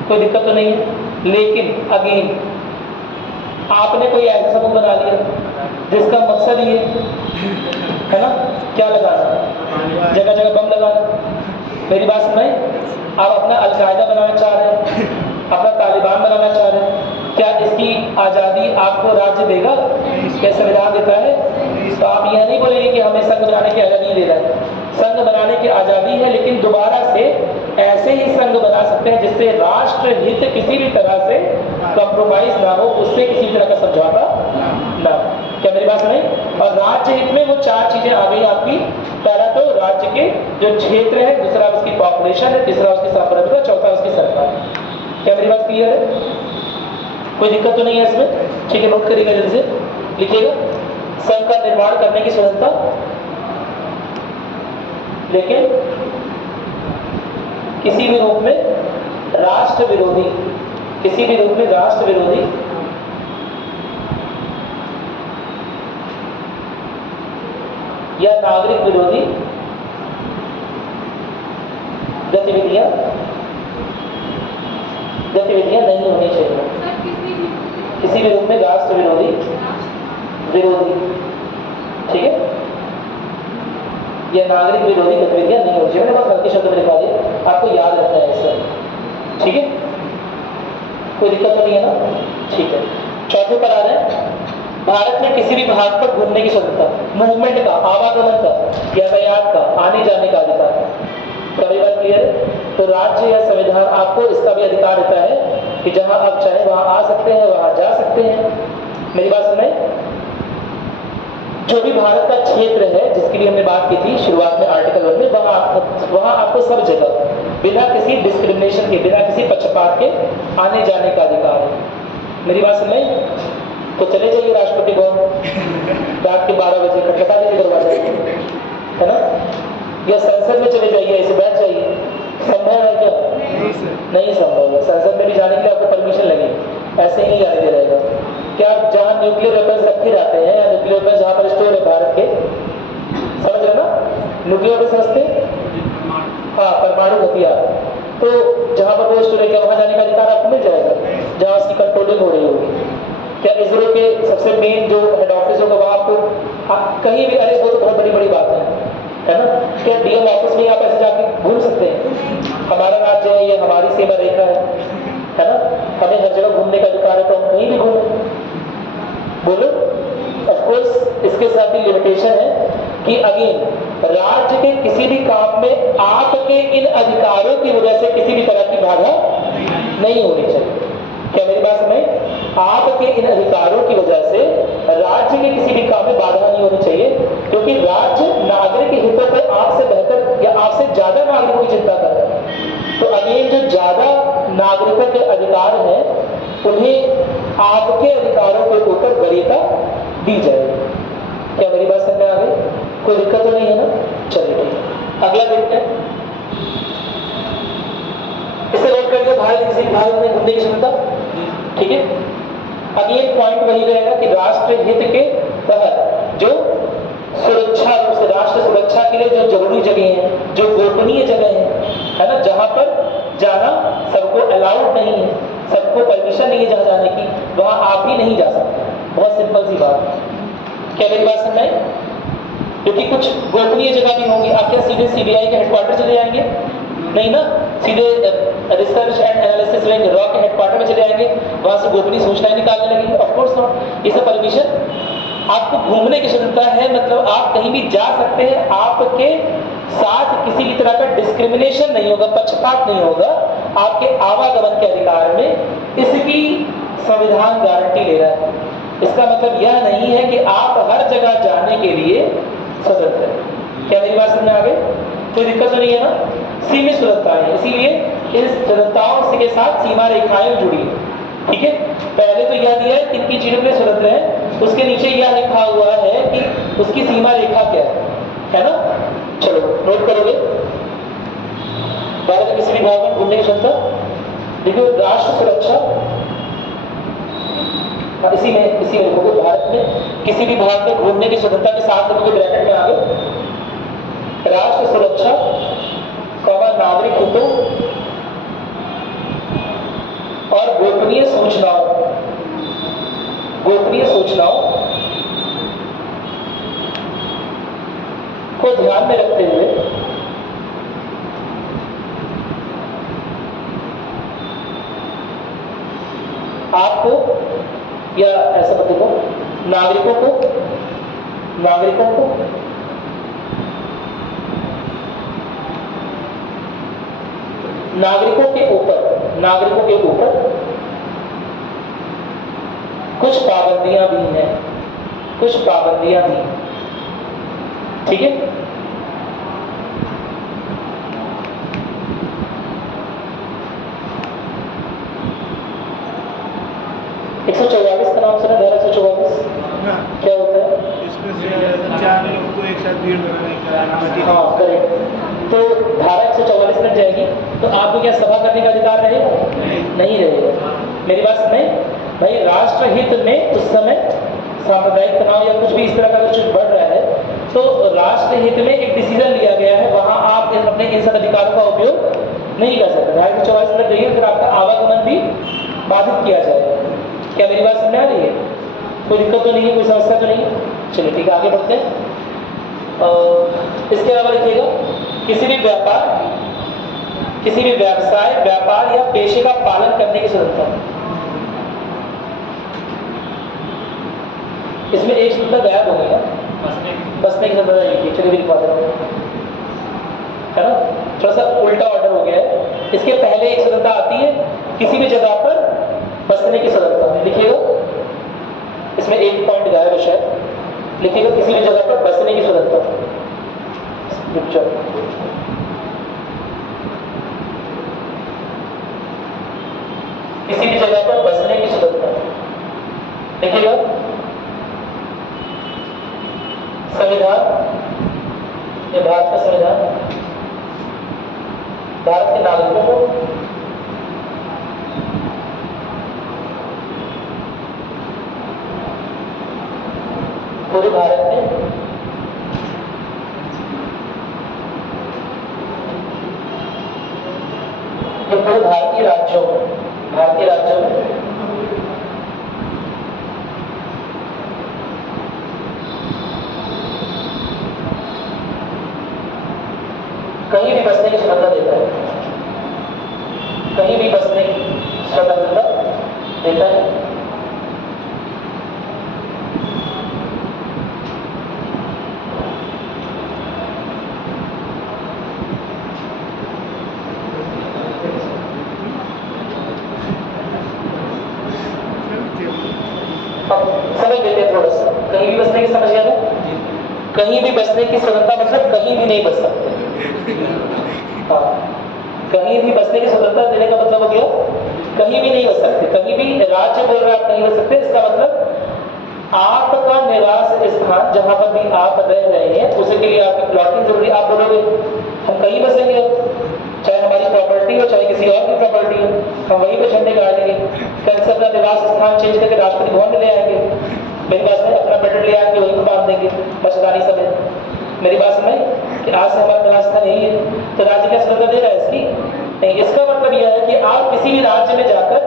कोई दिक्कत तो नहीं है। लेकिन अगेन आपने कोई ऐसा समूह बना लिया जिसका मकसद ये है ना, क्या लगाना, जगह जगह बम लगाना। मेरी बात समझ? आप अपना अलकायदा बनाना चाह रहे हैं, अपना तालिबान बनाना चाह रहे हैं, क्या इसकी आज़ादी आपको राज्य देगा? क्या संविधान देता है? तो आप यह नहीं बोलेंगे कि हमें संघ बनाने की आज़ादी दे रहा है। संघ बनाने की आज़ादी है, लेकिन दोबारा से ऐसे ही संघ बना सकते हैं जिससे राष्ट्र हित किसी भी तरह से कॉम्प्रोमाइज ना हो, उससे किसी तरह का समझौता ना हो। क्या मेरी बात सुनी? और राज्य हित में वो 4 चीजें आ गई आपकी। पहला तो राज्य के जो क्षेत्र है, दूसरा उसकी पॉपुलेशन है, तीसरा उसकी संप्रभुता, चौथा उसकी सरकार। क्या मेरी बात क्लियर है? कोई दिक्कत तो नहीं है इसमें? ठीक है, नोट करिएगा, जल्दी से लिखिएगा। संघ का निर्माण करने की स्वतंत्रता, लेकिन किसी भी रूप में राष्ट्र विरोधी, किसी भी रूप में राष्ट्र विरोधी या नागरिक विरोधी गतिविधियां नहीं होनी चाहिए। किसी भी रूप में राष्ट्र विरोधी, ठीक है, या नागरिक विरोधी गतिविधियां नहीं होनी चाहिए। मैंने बहुत हल्के शब्द में लिखा दिया, आपको याद रखना है इससे, ठीक है। कोई दिक्कत तो नहीं है ना? ठीक है, चौथे पर आ रहे हैं। भारत में किसी भी भाग पर घूमने की स्वतंत्रता, मूवमेंट का, आवागमन का, यातायात का, आने जाने का अधिकार। कभी बात क्लियर है? तो राज्य या संविधान आपको इसका भी अधिकार देता है कि जहां आप चाहे वहां आ सकते हैं, वहां जा सकते हैं। मेरी बात सुने? जो भी भारत का क्षेत्र है जिसकी भी हमने बात की थी शुरुआत में आर्टिकल 1 में, वहां आपको सब जगह बिना किसी डिस्क्रिमिनेशन के, बिना किसी पक्षपात के आने जाने का अधिकार है। मेरी बात सुन रहे? तो चले जाइए राष्ट्रपति भवन रात के 12 बजे खटखटा दीजिए दरवाजा, है ना? या संसद में चले जाइए, ऐसे बैठ जाइए। संभव है क्या? नहीं संभव है। संसद में भी जाने के लिए आपको परमिशन लगेगी, ऐसे ही नहीं जाने दे रहेगा। क्या जहां न्यूक्लियर वेपन्स रखे जाते हैं या न्यूक्लियर वेपन्स जहां पर स्टोर है भारत के, समझ रहे ना? न्यूक्लियर वेपन्स सस्ते, हाँ, परमाणु हथियार, तो जहां पर वो स्टोर है क्या वहां जाने का अधिकार आपको मिल जाएगा जहां उसकी कंट्रोलिंग हो रही होगी? क्या इसरो के सबसे मेन जो हेड ऑफिस होगा वहां आपको कहीं भी, अरे वो तो बहुत बड़ी बात है ना? क्या डीएम ऑफिस में आप ऐसे जाके घूम सकते हैं? हमारा राज्य है, ये हमारी सीमा रेखा है ना? हमें हर जगह घूमने का अधिकार है, तो हम कहीं भी घूमें। बोलो। ऑफ कोर्स इसके साथ ही लिमिटेशन है कि अगेन राज्य के किसी भी काम में आपके इन अधिकारों की वजह से किसी भी तरह की बाधा नहीं होनी चाहिए। क्या मेरी बात समझ? आपके इन अधिकारों की वजह से राज्य के किसी भी काम में बाधा नहीं होनी चाहिए, क्योंकि राज्य नागरिक के हितों पर आपसे बेहतर या आपसे ज्यादा नागरिकों की चिंता कर रहे हैं। तो अगेन जो ज्यादा नागरिकों के अधिकार हैं उन्हें आपके अधिकारों के ऊपर वरीयता दी जाएगी। क्या मेरी बात समझ में आ गई? कोई दिक्कत तो नहीं है ना? चलिए ठीक है, अगला देखते हैं। इसे नोट कर दिया, भारत किसी भाग में घूमने की क्षमता, ठीक है? अगेन पॉइंट वही रहेगा कि राष्ट्र हित के तहत जो सुरक्षा रूप से, राष्ट्र सुरक्षा के लिए जो जरूरी जगह हैं, जो गोपनीय जगह है ना, जहां पर जाना सबको अलाउड नहीं है, सबको परमिशन नहीं है जहां जाने की, वहां आप भी नहीं जा सकते। बहुत सिंपल सी बात। क्या मेरी बात समझ में आई? क्योंकि कुछ गोपनीय जगह भी होंगी। आप क्या सीधे सीबीआई के हेडक्वार्टर चले जाएंगे? नहीं ना, सीधे research and analysis wing raw के हेडक्वार्टर में चले जाएंगे, वहां से गोपनीय सूचनाएं निकालने लगेंगे? Of course not. इसे परमिशन आपको घूमने की स्वतंत्रता है, मतलब आप कहीं भी जा सकते हैं, आपके साथ किसी भी तरह का डिस्क्रिमिनेशन नहीं होगा, पक्षपात नहीं होगा आपके आवागमन के अधिकार में। इसकी संविधान गारंटी ले रहा है। इसका मतलब यह नहीं है कि आप हर जगह जाने के लिए स्वतंत्र हैं। क्या मेरी बात समझ में आ गई? कोई दिक्कत तो नहीं है ना? सीमित स्वतंत्रताएं हैं, इसीलिए इस स्वतंत्रताओं के साथ सीमा रेखाएं जुड़ी है, ठीक है? पहले तो यह दिया है किन किन चीजों के लिए स्वतंत्र है, उसके नीचे यह लिखा हुआ है कि उसकी सीमा रेखा क्या है ना? चलो नोट करोगे। भारत में किसी भी भाग में घूमने की क्षमता, देखिए राष्ट्र सुरक्षा, इसी में लिखोगे भारत में किसी भी भाग में घूमने की स्वतंत्रता के साथ लिखोगे ब्रैकेट में आगे राष्ट्र सुरक्षा, नागरिक हितों और गोपनीय सूचनाओं को ध्यान में रखते हुए आपको, या ऐसा मत देखो, नागरिकों को नागरिकों के ऊपर कुछ पाबंदियां भी हैं, ठीक है? का नाम सुना? धारा 144 क्या होता है? इसमें से 4 लोग को एक साथ भीड़ बनाने का अनुमति। हाँ करेक्ट। तो धारा 144 में जाएगी तो आपको क्या सभा करने का अधिकार रहेगा? नहीं रहेगा। मेरी बात सुनें भाई, राष्ट्र हित में उस समय सांप्रदायिक तनाव या कुछ भी इस तरह का कुछ बढ़ रहा है तो राष्ट्र हित में एक डिसीजन लिया गया है, वहां आप अपने इन सब अधिकारों का उपयोग नहीं कर सकते। धारा 144 में जाइए, फिर आपका आवागमन भी बाधित किया जाएगा। क्या मेरी बात समझ आ रही है? कोई दिक्कत तो नहीं है, कोई समस्या तो नहीं है? चलिए ठीक है, आगे बढ़ते हैं। इसके अलावा लिखिएगा किसी भी व्यापार, किसी भी व्यवसाय, व्यापार या पेशे का पालन करने की स्वतंत्रता। इसमें एक स्वतंत्रता गायब हो गई है, बसने की स्वतंत्रता लिखी, चलिए भी लिखवा देता हूँ, है ना। थोड़ा सा उल्टा ऑर्डर हो गया है। इसके पहले एक स्वतंत्रता आती है किसी भी जगह पर बसने की स्वतंत्रता, लिखिएगा। इसमें एक पॉइंट गायब है शायद, लिखिएगा किसी भी जगह पर बसने की स्वतंत्रता। किसी भी जगह पर बसने की स्वतंत्रता देखिएगा। संविधान, ये भारत का संविधान भारत के नागरिकों को पूरे भारत में ये पूरे भारतीय राज्यों में कहीं भी बसने की स्वतंत्रता देता है, कहीं भी बसने की स्वतंत्रता देता है। समझ लेते हैं थोड़ा सा, कहीं भी बसने की समझ गया ना। कहीं भी बसने की स्वतंत्रता मतलब कहीं भी नहीं बस सकते। हाँ, कहीं भी बसने की स्वतंत्रता देने का मतलब हो गया कहीं भी नहीं बस सकते। कहीं भी राज्य बोल रहा है आप नहीं बस सकते, इसका मतलब आपका निवास स्थान जहां पर भी आप रह रहे हैं उसी के लिए आपकी प्लॉटिंग जरूरी। आप बोलोगे हम कहीं बसेंगे, चाहे हमारी प्रॉपर्टी हो चाहे किसी और की प्रॉपर्टी हो, हम वहीं पे झंडे गाड़ लेंगे। कल से अपना निवास स्थान चेंज करके राष्ट्रपति भवन में ले आएंगे, मेरी बात में अपना बेटर ले आएंगे, वहीं पर बांध देंगे मच्छरदानी समेत। मेरी बात समझ कि आज से हमारा निवास स्थान यही है, तो राज्य क्या स्वतंत्रता दे रहा है इसकी? नहीं। इसका मतलब यह है कि आप किसी भी राज्य में जाकर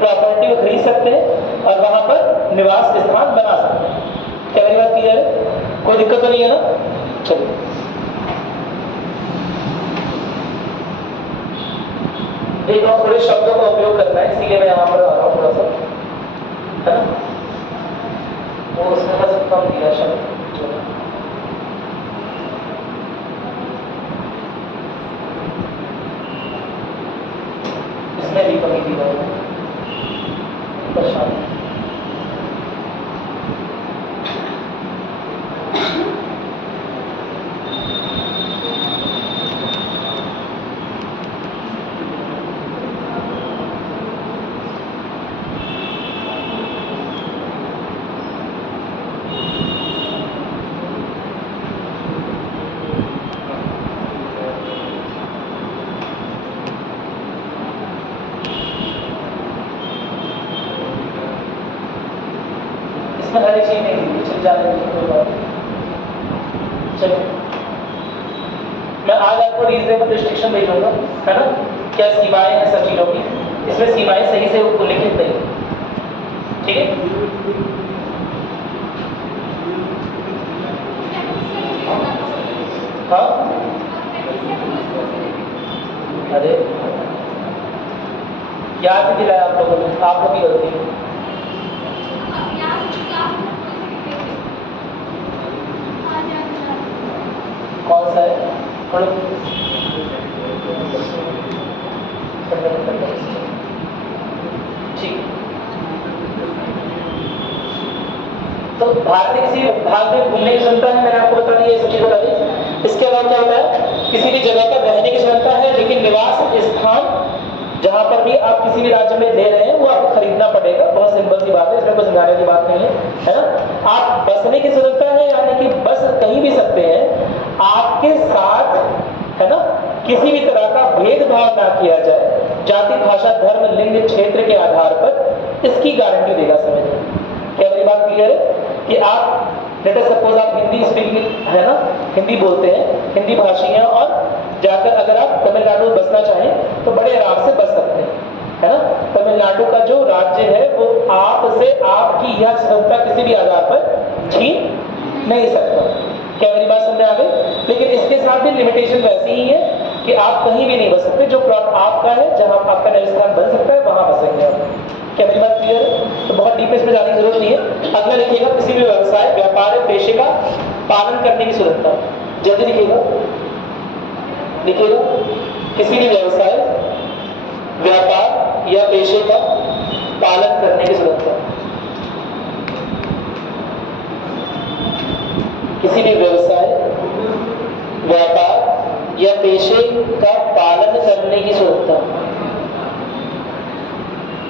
प्रॉपर्टी को खरीद सकते हैं और वहां पर निवास स्थान बना सकते हैं। क्या मेरी बात क्लियर है? कोई दिक्कत तो नहीं है ना? चलिए एक और थोड़े शब्दों का उपयोग करना है, इसीलिए मैं यहाँ पर आ रहा हूँ थोड़ा सा, है ना। वो उसमें बस कम दिया शब्द, इसमें भी कमी दी गई है, परेशान। हर एक चीज नहीं चल जाने चलो, मैं आज आपको रीजनेबल रिस्ट्रिक्शन भेजूंगा, है ना। क्या सीमाएं हैं सब चीजों की, इसमें सीमाएं सही से उल्लिखित नहीं, ठीक है। हाँ अरे याद नहीं दिलाया आप लोगों ने, आप लोग की गलती है। कौन सा है? ठीक। तो भारत के किसी भाग में घूमने की क्षमता है, मैंने आपको बता दिया, ये सब चीज बता दी। इसके अलावा क्या होता है? किसी भी जगह पर रहने की क्षमता है, लेकिन निवास स्थान जहां पर भी आप किसी भी राज्य में ले रहे हैं वो आपको खरीदना पड़ेगा। बहुत सिंपल सी बात है, इसमें कोई समझाने की बात नहीं है ना। आप बसने की स्वतंत्रता है, यानी कि बस कहीं भी सकते हैं, आपके साथ, है ना, किसी भी तरह का भेदभाव ना किया जाए जाति भाषा धर्म लिंग क्षेत्र के आधार पर, इसकी गारंटी देगा संविधान। क्या मेरी बात क्लियर है? कि आप लेट अस सपोज आप हिंदी स्पीकिंग, है ना, हिंदी बोलते हैं, हिंदी भाषी हैं, और जाकर अगर आप तमिलनाडु में बसना चाहें तो बड़े आराम से बस सकते हैं, है ना। तमिलनाडु का जो राज्य है वो आपसे आपकी यह स्वतंत्रता किसी भी आधार पर छीन नहीं सकता। क्या मेरी बात समझ आ गई? लेकिन इसके साथ भी लिमिटेशन वैसी ही है कि आप कहीं भी नहीं बस सकते। जो प्लॉट आपका है, जहां आपका निवास स्थान बन सकता है, वहां बसेंगे आप। क्या मेरी बात क्लियर है? तो बहुत डीप में जाने की जरूरत नहीं है। अगला लिखिएगा, किसी भी व्यवसाय, व्यापार या पेशे का पालन करने की सुरक्षा। जल्दी लिखिएगा, लिखिएगा, किसी भी व्यवसाय, व्यापार या पेशे का पालन करने की सुरक्षा। किसी भी व्यवसाय, व्यापार या पेशे का पालन करने की सुरक्षा।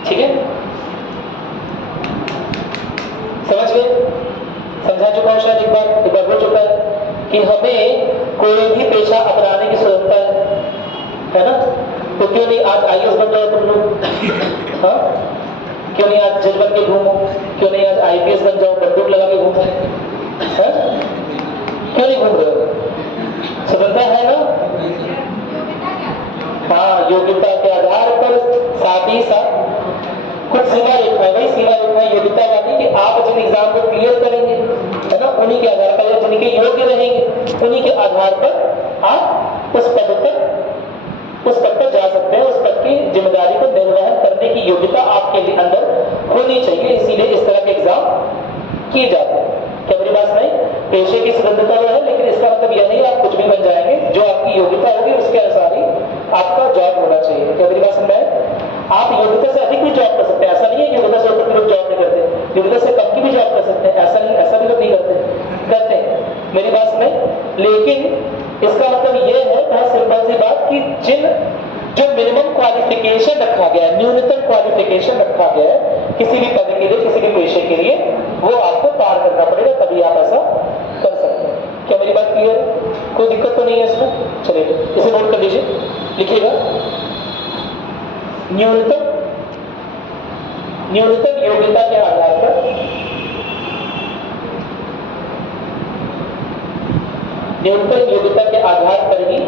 ठीक है, समझ गए? समझा चुका हूं शायद, एक बार हो चुका है कि हमें कोई भी पेशा अपनाने की सुरक्षा है ना? तो क्यों नहीं आज आईएएस बन जाओ तुम लोग? हाँ, क्यों नहीं आज जज बन के घूमो? क्यों नहीं आज आईपीएस बन जाओ, बंदूक लगा के घूमो? क्यों नहीं घूम रहे हो? स्वतंत्रता है ना? हाँ, योग्यता के आधार पर, साथ ही साथ कुछ सीमा रेखा है। भाई सीमा रेखा योग्यता वाली कि आप जिन एग्जाम को क्लियर करेंगे, है ना, उन्हीं के आधार पर, या जिनके योग्य रहेंगे उन्हीं के आधार पर आप उस पद पर जा सकते हैं। उस पद की जिम्मेदारी को निर्वहन करने की योग्यता आपके अंदर होनी चाहिए, इसीलिए इस तरह के एग्जाम किए जाते हैं। क्या मेरी बात नहीं? पेशे की स्वतंत्रता है, लेकिन इसका मतलब यह नहीं आप कुछ भी बन जाएंगे। जो आपकी योग्यता होगी उसके अनुसार ही आपका जॉब होना चाहिए। क्या मेरी बात समझ में? आप योग्यता से अधिक भी जॉब कर सकते हैं, ऐसा नहीं है कि योग्यता से ऊपर के लोग जॉब नहीं करते। योग्यता से कम की भी जॉब कर सकते हैं, ऐसा नहीं, ऐसा भी लोग नहीं करते हैं। मेरी बात समझ? लेकिन इसका मतलब यह है, बहुत सिंपल सी बात, कि जो मिनिमम क्वालिफिकेशन रखा गया है, न्यूनतम क्वालिफिकेशन रखा गया है किसी भी पद के लिए, किसी भी पेशे के लिए, वो आपको पार करना पड़ेगा, तभी आप ऐसा कर सकते हैं। क्या मेरी बात क्लियर है? कोई दिक्कत तो नहीं है इसमें? चलिए इसे नोट कर लीजिए, लिखिएगा, न्यूनतम योग्यता के आधार पर, न्यूनतम योग्यता के आधार पर ही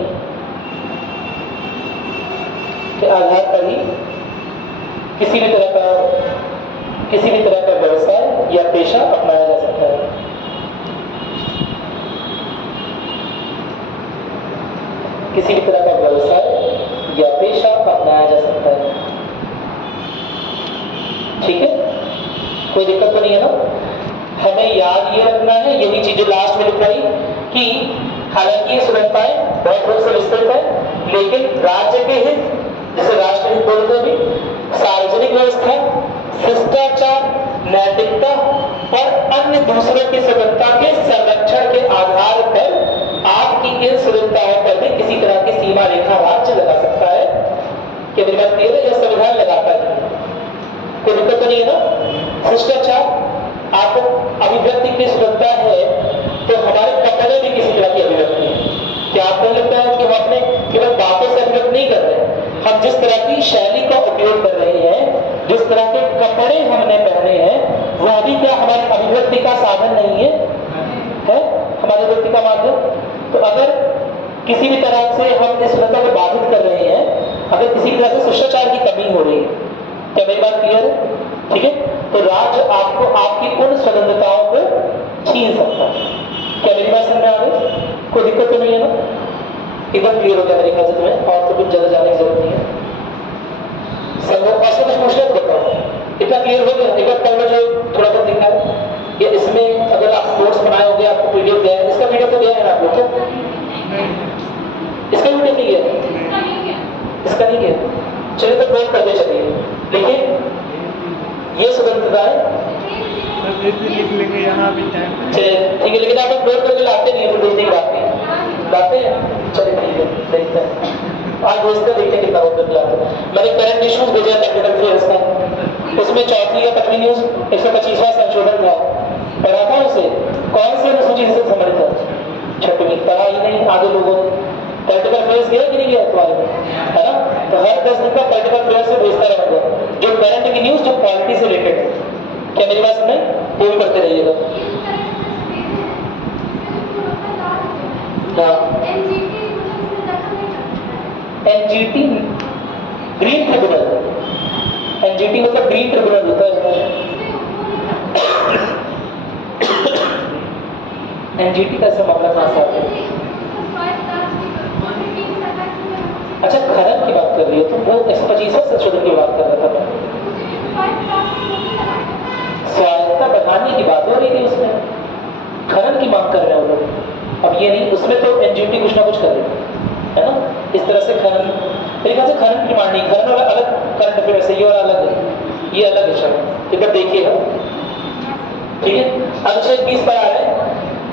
किसी भी तरह का व्यवसाय या पेशा अपनाया जा सकता है। किसी भी तरह का व्यवसाय या पेशा अपनाया जा सकता है। ठीक है, कोई दिक्कत तो नहीं है ना? हमें याद ये रखना है, यही चीज जो लास्ट में लिखाई, कि हालांकि ये सुरक्षाएं बहुत रूप से विस्तृत है, लेकिन राज्य के हित, जैसे राष्ट्रहित बोलते हैं, सार्वजनिक व्यवस्था, शिष्टाचार, नैतिकता और अन्य दूसरों की स्वतंत्रता के संरक्षण के आधार पर आपकी इन सुरक्षाओं पर भी किसी तरह की सीमा रेखा राज्य लगा सकता है। क्या मेरी बात क्लियर है? यह संविधान लगाता है, कोई दिक्कत तो नहीं है ना? शिष्टाचार, आपको अभिव्यक्ति की स्वतंत्रता है, तो हमारे कपड़े भी किसी तरह की अभिव्यक्ति है। क्या आपको लगता है कि हम अपने केवल बातों से अभिव्यक्त नहीं कर रहे हैं? हम जिस तरह की शैली का उपयोग कर रहे हैं, जिस तरह के कपड़े हमने पहने हैं, वह भी क्या हमारी अभिव्यक्ति का साधन नहीं है? हमारी अभिव्यक्ति का माध्यम। तो अगर किसी भी तरह से हम इस स्वतंत्रता को बाधित कर रहे हैं, अगर किसी तरह से शिष्टाचार की कमी हो रही है, क्या मेरी बात क्लियर है? ठीक है, तो राज्य आपको आपकी उन स्वतंत्रताओं को छीन सकता है। क्या मेरी बात समझ में आ गई? कोई दिक्कत तो नहीं है ना? एकदम क्लियर हो गया मेरे ख्याल से तुम्हें, और तो कुछ ज्यादा जाने की जरूरत नहीं है। ऐसा कुछ पूछना तो बताओ, इतना क्लियर हो गया? एक बार पहले जो थोड़ा बहुत दिखा है, या इसमें अगर आप नोट्स बनाए होंगे, आपको पीडीएफ गया है, इसका वीडियो तो गया है ना आप लोग? इसका वीडियो नहीं गया, इसका नहीं गया। चलिए तो नोट करते चलिए, लेकिन ये स्वतंत्रताएं लिख लेंगे यहाँ भी टाइम। चलिए ठीक है, लेकिन आप लोग नोट करके लाते नहीं है, तो भेजने की बात नहीं लाते हैं। चलिए ठीक है, देखते हैं आज भेजते देखते कितना नोट करके लाते हैं। मैंने करंट इश्यूज भेजा था टेक्निकल अफेयर्स का, उसमें चौथी या पचवीं न्यूज 125वां संशोधन था, पढ़ा था उसे? कौन से अनुसूची से संबंधित था? छठवीं। पढ़ा ही नहीं आगे लोगों ने। पॉलिटिकल अफेयर्स गया कि नहीं गया तुम्हारे में, है ना? तो हर 10 दिन का पॉलिटिकल अफेयर्स से भेजता रहेगा, जो करंट की न्यूज, जो पॉलिटी से रिलेटेड है। क्या मेरी बात सुने? वो भी करते रहिएगा। एनजीटी ग्रीन ट्रिब्यूनल, एनजीटी मतलब ग्रीन ट्रिब्यूनल होता है। एनजीटी का ऐसा मामला कहां से आता है? अच्छा, खनन की बात कर रही है, तो वो 125वां संशोधन की बात कर रहा था मैं। स्वायत्तता बढ़ाने की बात हो रही थी, उसमें खनन की मांग कर रहे हैं वो लोग। अब ये नहीं, उसमें तो एनजीटी कुछ ना कुछ कर रही है ना, इस तरह से खनन, मेरे ख्याल से खनन की मांग नहीं, खनन वाला अलग करंट अफेयर है, ये वाला अलग है, ये अलग है। चलो इधर देखिएगा, ठीक है। अनुच्छेद 20 पर आ रहे हैं,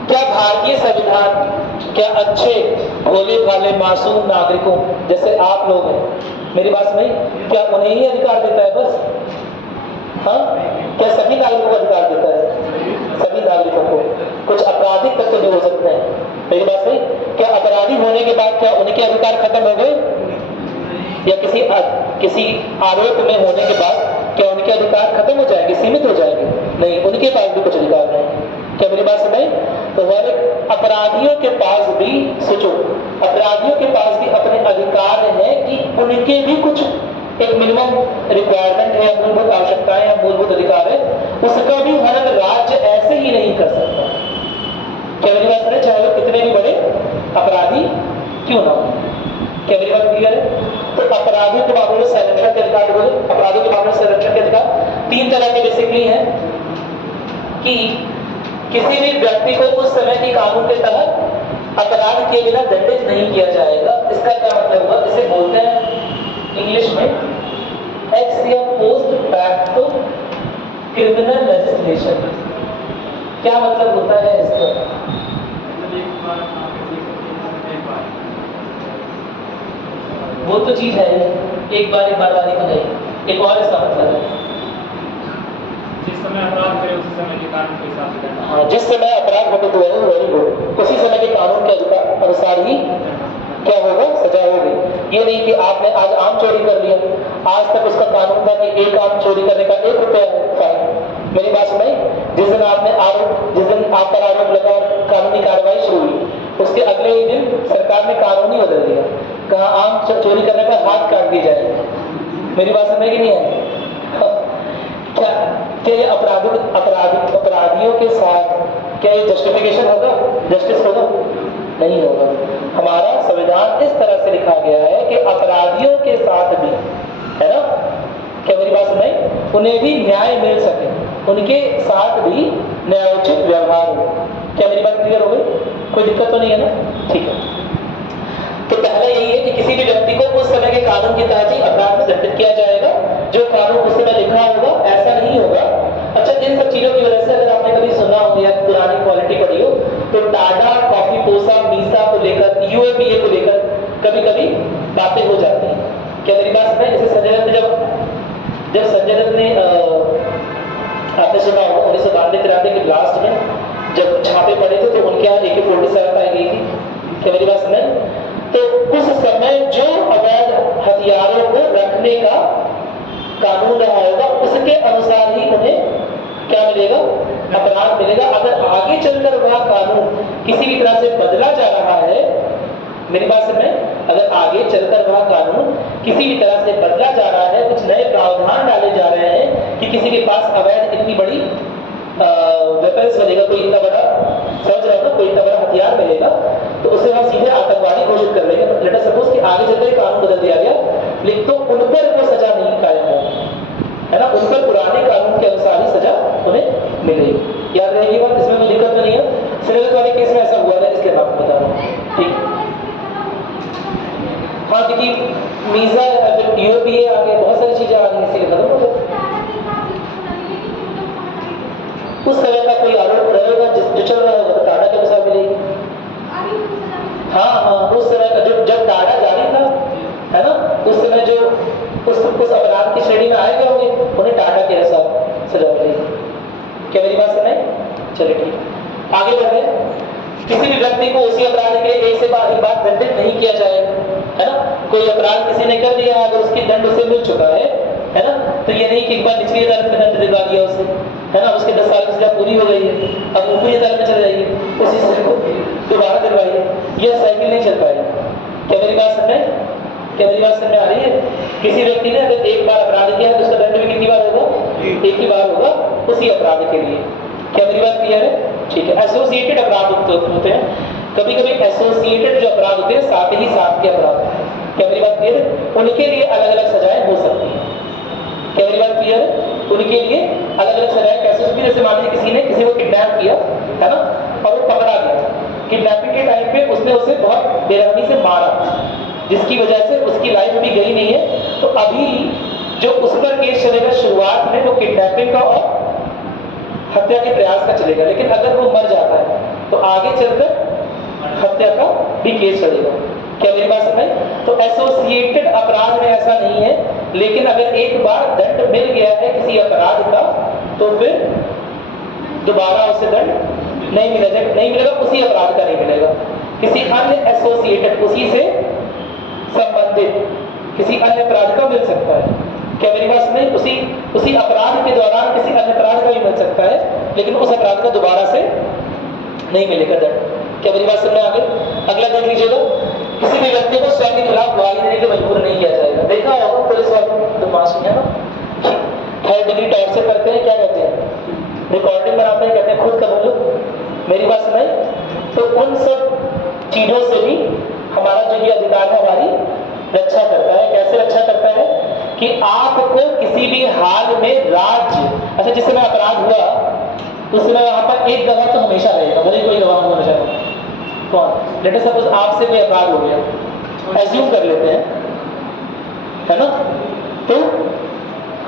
क्या भारतीय संविधान क्या अच्छे भोले भाले मासूम नागरिकों जैसे आप लोग हैं, मेरी बात सुनिए, क्या उन्हें ही अधिकार देता है बस? हाँ, क्या सभी नागरिकों को अधिकार देता है? सभी नागरिकों को। कुछ आपराधिक तत्व नहीं हो सकते हैं, मेरी बात सही? क्या अपराधी होने के बाद क्या उनके अधिकार खत्म हो गए? या किसी आरोप में होने के बाद क्या उनके अधिकार खत्म हो जाएंगे, सीमित हो जाएंगे? नहीं, उनके पास भी कुछ अधिकार नहीं। क्या मेरी बात सुनाई? तो हर अपराधियों के पास भी, सोचो, अपराधियों के पास भी अपने अधिकार हैं कि उनके भी कुछ एक मिनिमम रिक्वायरमेंट है, मूलभूत आवश्यकताएं या मूलभूत अधिकार है, उसका भी हर राज्य ऐसे ही नहीं कर सकता। क्या मेरी बात सुने? चाहे वो कितने भी बड़े अपराधी क्यों ना हो। क्या मेरी बात क्लियर है? तो अपराधियों के मामले में संरक्षण के अधिकार बोले, अपराधियों के मामले में संरक्षण के अधिकार 3 तरह के बेसिकली हैं कि किसी भी व्यक्ति को उस समय के कानून के तहत अपराध के बिना दंडित नहीं किया जाएगा। इसका क्या मतलब हुआ? इसे बोलते हैं इंग्लिश में एक्स या पोस्ट फैक्टो क्रिमिनल लेजिस्लेशन। क्या मतलब होता है इसका? वो तो चीज है, एक बार वाली तो नहीं, एक और इसका मतलब है जिस समय अपराध करे उसी समय के कानून के हिसाब से। हाँ, जिस समय अपराध घटित हुए हैं वेरी गुड, उसी समय के कानून के अनुसार ही क्या होगा? सजा होगी। ये नहीं कि आपने आज आम चोरी कर लिया, आज तक उसका कानून था कि एक आम चोरी करने का 1 रुपया है फाइन। मेरी बात सुनाई? जिस दिन आप पर आरोप लगा, कानूनी कार्रवाई शुरू हुई, उसके अगले ही दिन सरकार ने कानून ही बदल दिया, कहा आम चोरी करने पर हाथ काट दिए जाएंगे। मेरी बात समझ नहीं है? क्या ये अपराधियों के साथ क्या ये जस्टिफिकेशन होगा, जस्टिस होगा? नहीं होगा। हमारा संविधान इस तरह से लिखा गया है कि अपराधियों के साथ भी, है ना, क्या मेरी बात सुनाई? उन्हें भी न्याय मिल सके, उनके साथ भी न्यायोचित व्यवहार हो। क्या मेरी बात क्लियर हो गई? कोई दिक्कत तो नहीं है ना? ठीक है। तो पहला यही है कि किसी भी व्यक्ति को उस समय के कानून के तहत ही अपराध में दंडित किया जाएगा, जो कानून उस समय लिखा होगा, ऐसा नहीं होगा। अच्छा, इन सब चीजों की वजह से अगर आपने कभी सुना हो या पुरानी क्वालिटी पढ़ी हो, तो टाडा, कॉफी पोसा, मीसा को लेकर, यूएपीए को लेकर कभी कभी बातें हो जाती हैं। क्या मेरी बात सुनाई? जैसे संजय दत्त जब संजय दत्त ने आपने सुना होगा 1992-93 के लास्ट में जब छापे पड़े थे तो उनके यहाँ AK-47 पाई गई थी। क्या मेरी बात सुनाई? तो उस समय जो अवैध हथियारों को रखने का कानून रहा होगा, उसके अनुसार ही उन्हें क्या मिलेगा? अपराध मिलेगा। अगर आगे चलकर वह कानून किसी भी तरह से बदला जा रहा है, मेरी बात समझें, अगर आगे चलकर वह कानून किसी भी तरह से बदला जा रहा है, कुछ नए प्रावधान डाले जा रहे हैं कि किसी के पास अवैध इतनी बड़ी वेपन्स मिलेगा, कोई इतना बड़ा, समझ रहे हो ना, कोई इतना बड़ा हथियार मिलेगा, तो उसे हम सीधे आतंकवादी घोषित कर लेंगे। लेट अस सपोज कि आगे चलकर कानून बदल दिया गया, लेकिन तो उन पर वो सजा नहीं कायम हो, है ना, उन पर पुराने कानून के अनुसार ही सजा उन्हें मिलेगी। याद रहेगी बात, इसमें कोई दिक्कत तो नहीं है। श्रीलंका वाले केस में ऐसा हुआ था, इसलिए मैं आपको बता रहा हूँ। ठीक, हाँ, क्योंकि मीजा यूएपीए आ गए, बहुत सारी चीजें आ गई, इसीलिए खत्म हो गया। उस तरह का कोई आरोप रहेगा जो चल रहा होगा तो टाडा के अनुसार मिलेगी। हाँ, उस तरह का जब टाडा जारी था, है ना, उस समय जो उस अपराध की श्रेणी में आए गए होंगे, उन्हें टाडा के अनुसार सजा मिलेगी। क्या मेरी बात सुनाई? चलिए ठीक, आगे बढ़ रहे। किसी भी व्यक्ति को उसी अपराध के एक से एक बार दंडित नहीं किया जाएगा, है ना। कोई अपराध किसी ने कर दिया, अगर उसकी दंड उसे मिल चुका है ना, तो ये नहीं कि एक बार निचली अदालत में दंड दिलवा दिया उसे, है ना, उसके 10 साल की सजा पूरी हो गई है, अब ऊपरी अदालत में चल जाएगी, उसी सजा को दोबारा दिलवाइए, यह साइकिल नहीं चल पाएगी। क्या मेरी बात समझ में? क्या मेरी बात समझ में आ रही है? किसी व्यक्ति ने अगर एक बार अपराध किया है तो उसका दंड भी कितनी बार होगा? एक ही बार होगा उसी अपराध के लिए। क्या मेरी बात क्लियर है? ठीक है। एसोसिएटेड अपराध होते हैं, कभी कभी एसोसिएटेड जो अपराध होते हैं साथ ही साथ के अपराध, क्या मेरी बात क्लियर है? उनके लिए अलग अलग सजाएं हो सकती हैं। क्या मेरी बात क्लियर है? उनके लिए अलग अलग सजाएं कैसे होगी। जैसे मान लीजिए किसी ने किसी को किडनैप किया है ना, और वो पकड़ा गया, किडनैपिंग के टाइम पे उसने उसे बहुत बेरहमी से मारा, जिसकी वजह से उसकी लाइफ भी गई नहीं है। तो अभी जो उस पर केस चलेगा शुरुआत में वो किडनैपिंग का और हत्या के प्रयास का चलेगा, लेकिन अगर वो मर जाता है तो आगे चलकर हत्या का भी केस चलेगा। क्या मेरी बात समझ? तो एसोसिएटेड अपराध में ऐसा नहीं है, लेकिन अगर एक बार दंड मिल गया है किसी अपराध का तो फिर दोबारा उसे दंड नहीं मिलेगा, उसी अपराध का नहीं मिलेगा, किसी अन्य एसोसिएटेड उसी से संबंधित किसी अन्य अपराध का मिल सकता है। क्या मेरी बात समझ? उसी अपराध के दौरान किसी अन्य अपराध का भी मिल सकता है, लेकिन उस अपराध का दोबारा से नहीं मिलेगा दंड। क्या मेरी बात समझ आ गई? अगला देख लीजिएगा, किसी भी व्यक्ति को स्वयं के खिलाफ गवाही देने के मजबूर नहीं किया जाएगा। देखा होगा पुलिस वालों बदमाश है ना, 3rd डिग्री टॉर्चर करते हैं, क्या कहते हैं, रिकॉर्डिंग बनाते हैं, कहते हैं खुद कर लो। मेरी बात समझ? तो उन सब चीजों से भी हमारा जो ये अधिकार है हमारी रक्षा करता है। कैसे रक्षा करता है? कि आपको किसी भी हाल में राज्य, अच्छा जिस समय अपराध हुआ उस समय वहां पर एक गवाह तो हमेशा रहेगा, भले कोई गवाह होना चाहे कौन, लेट अस सपोज आपसे कोई अपराध हो गया, एज्यूम कर लेते हैं, है ना, तो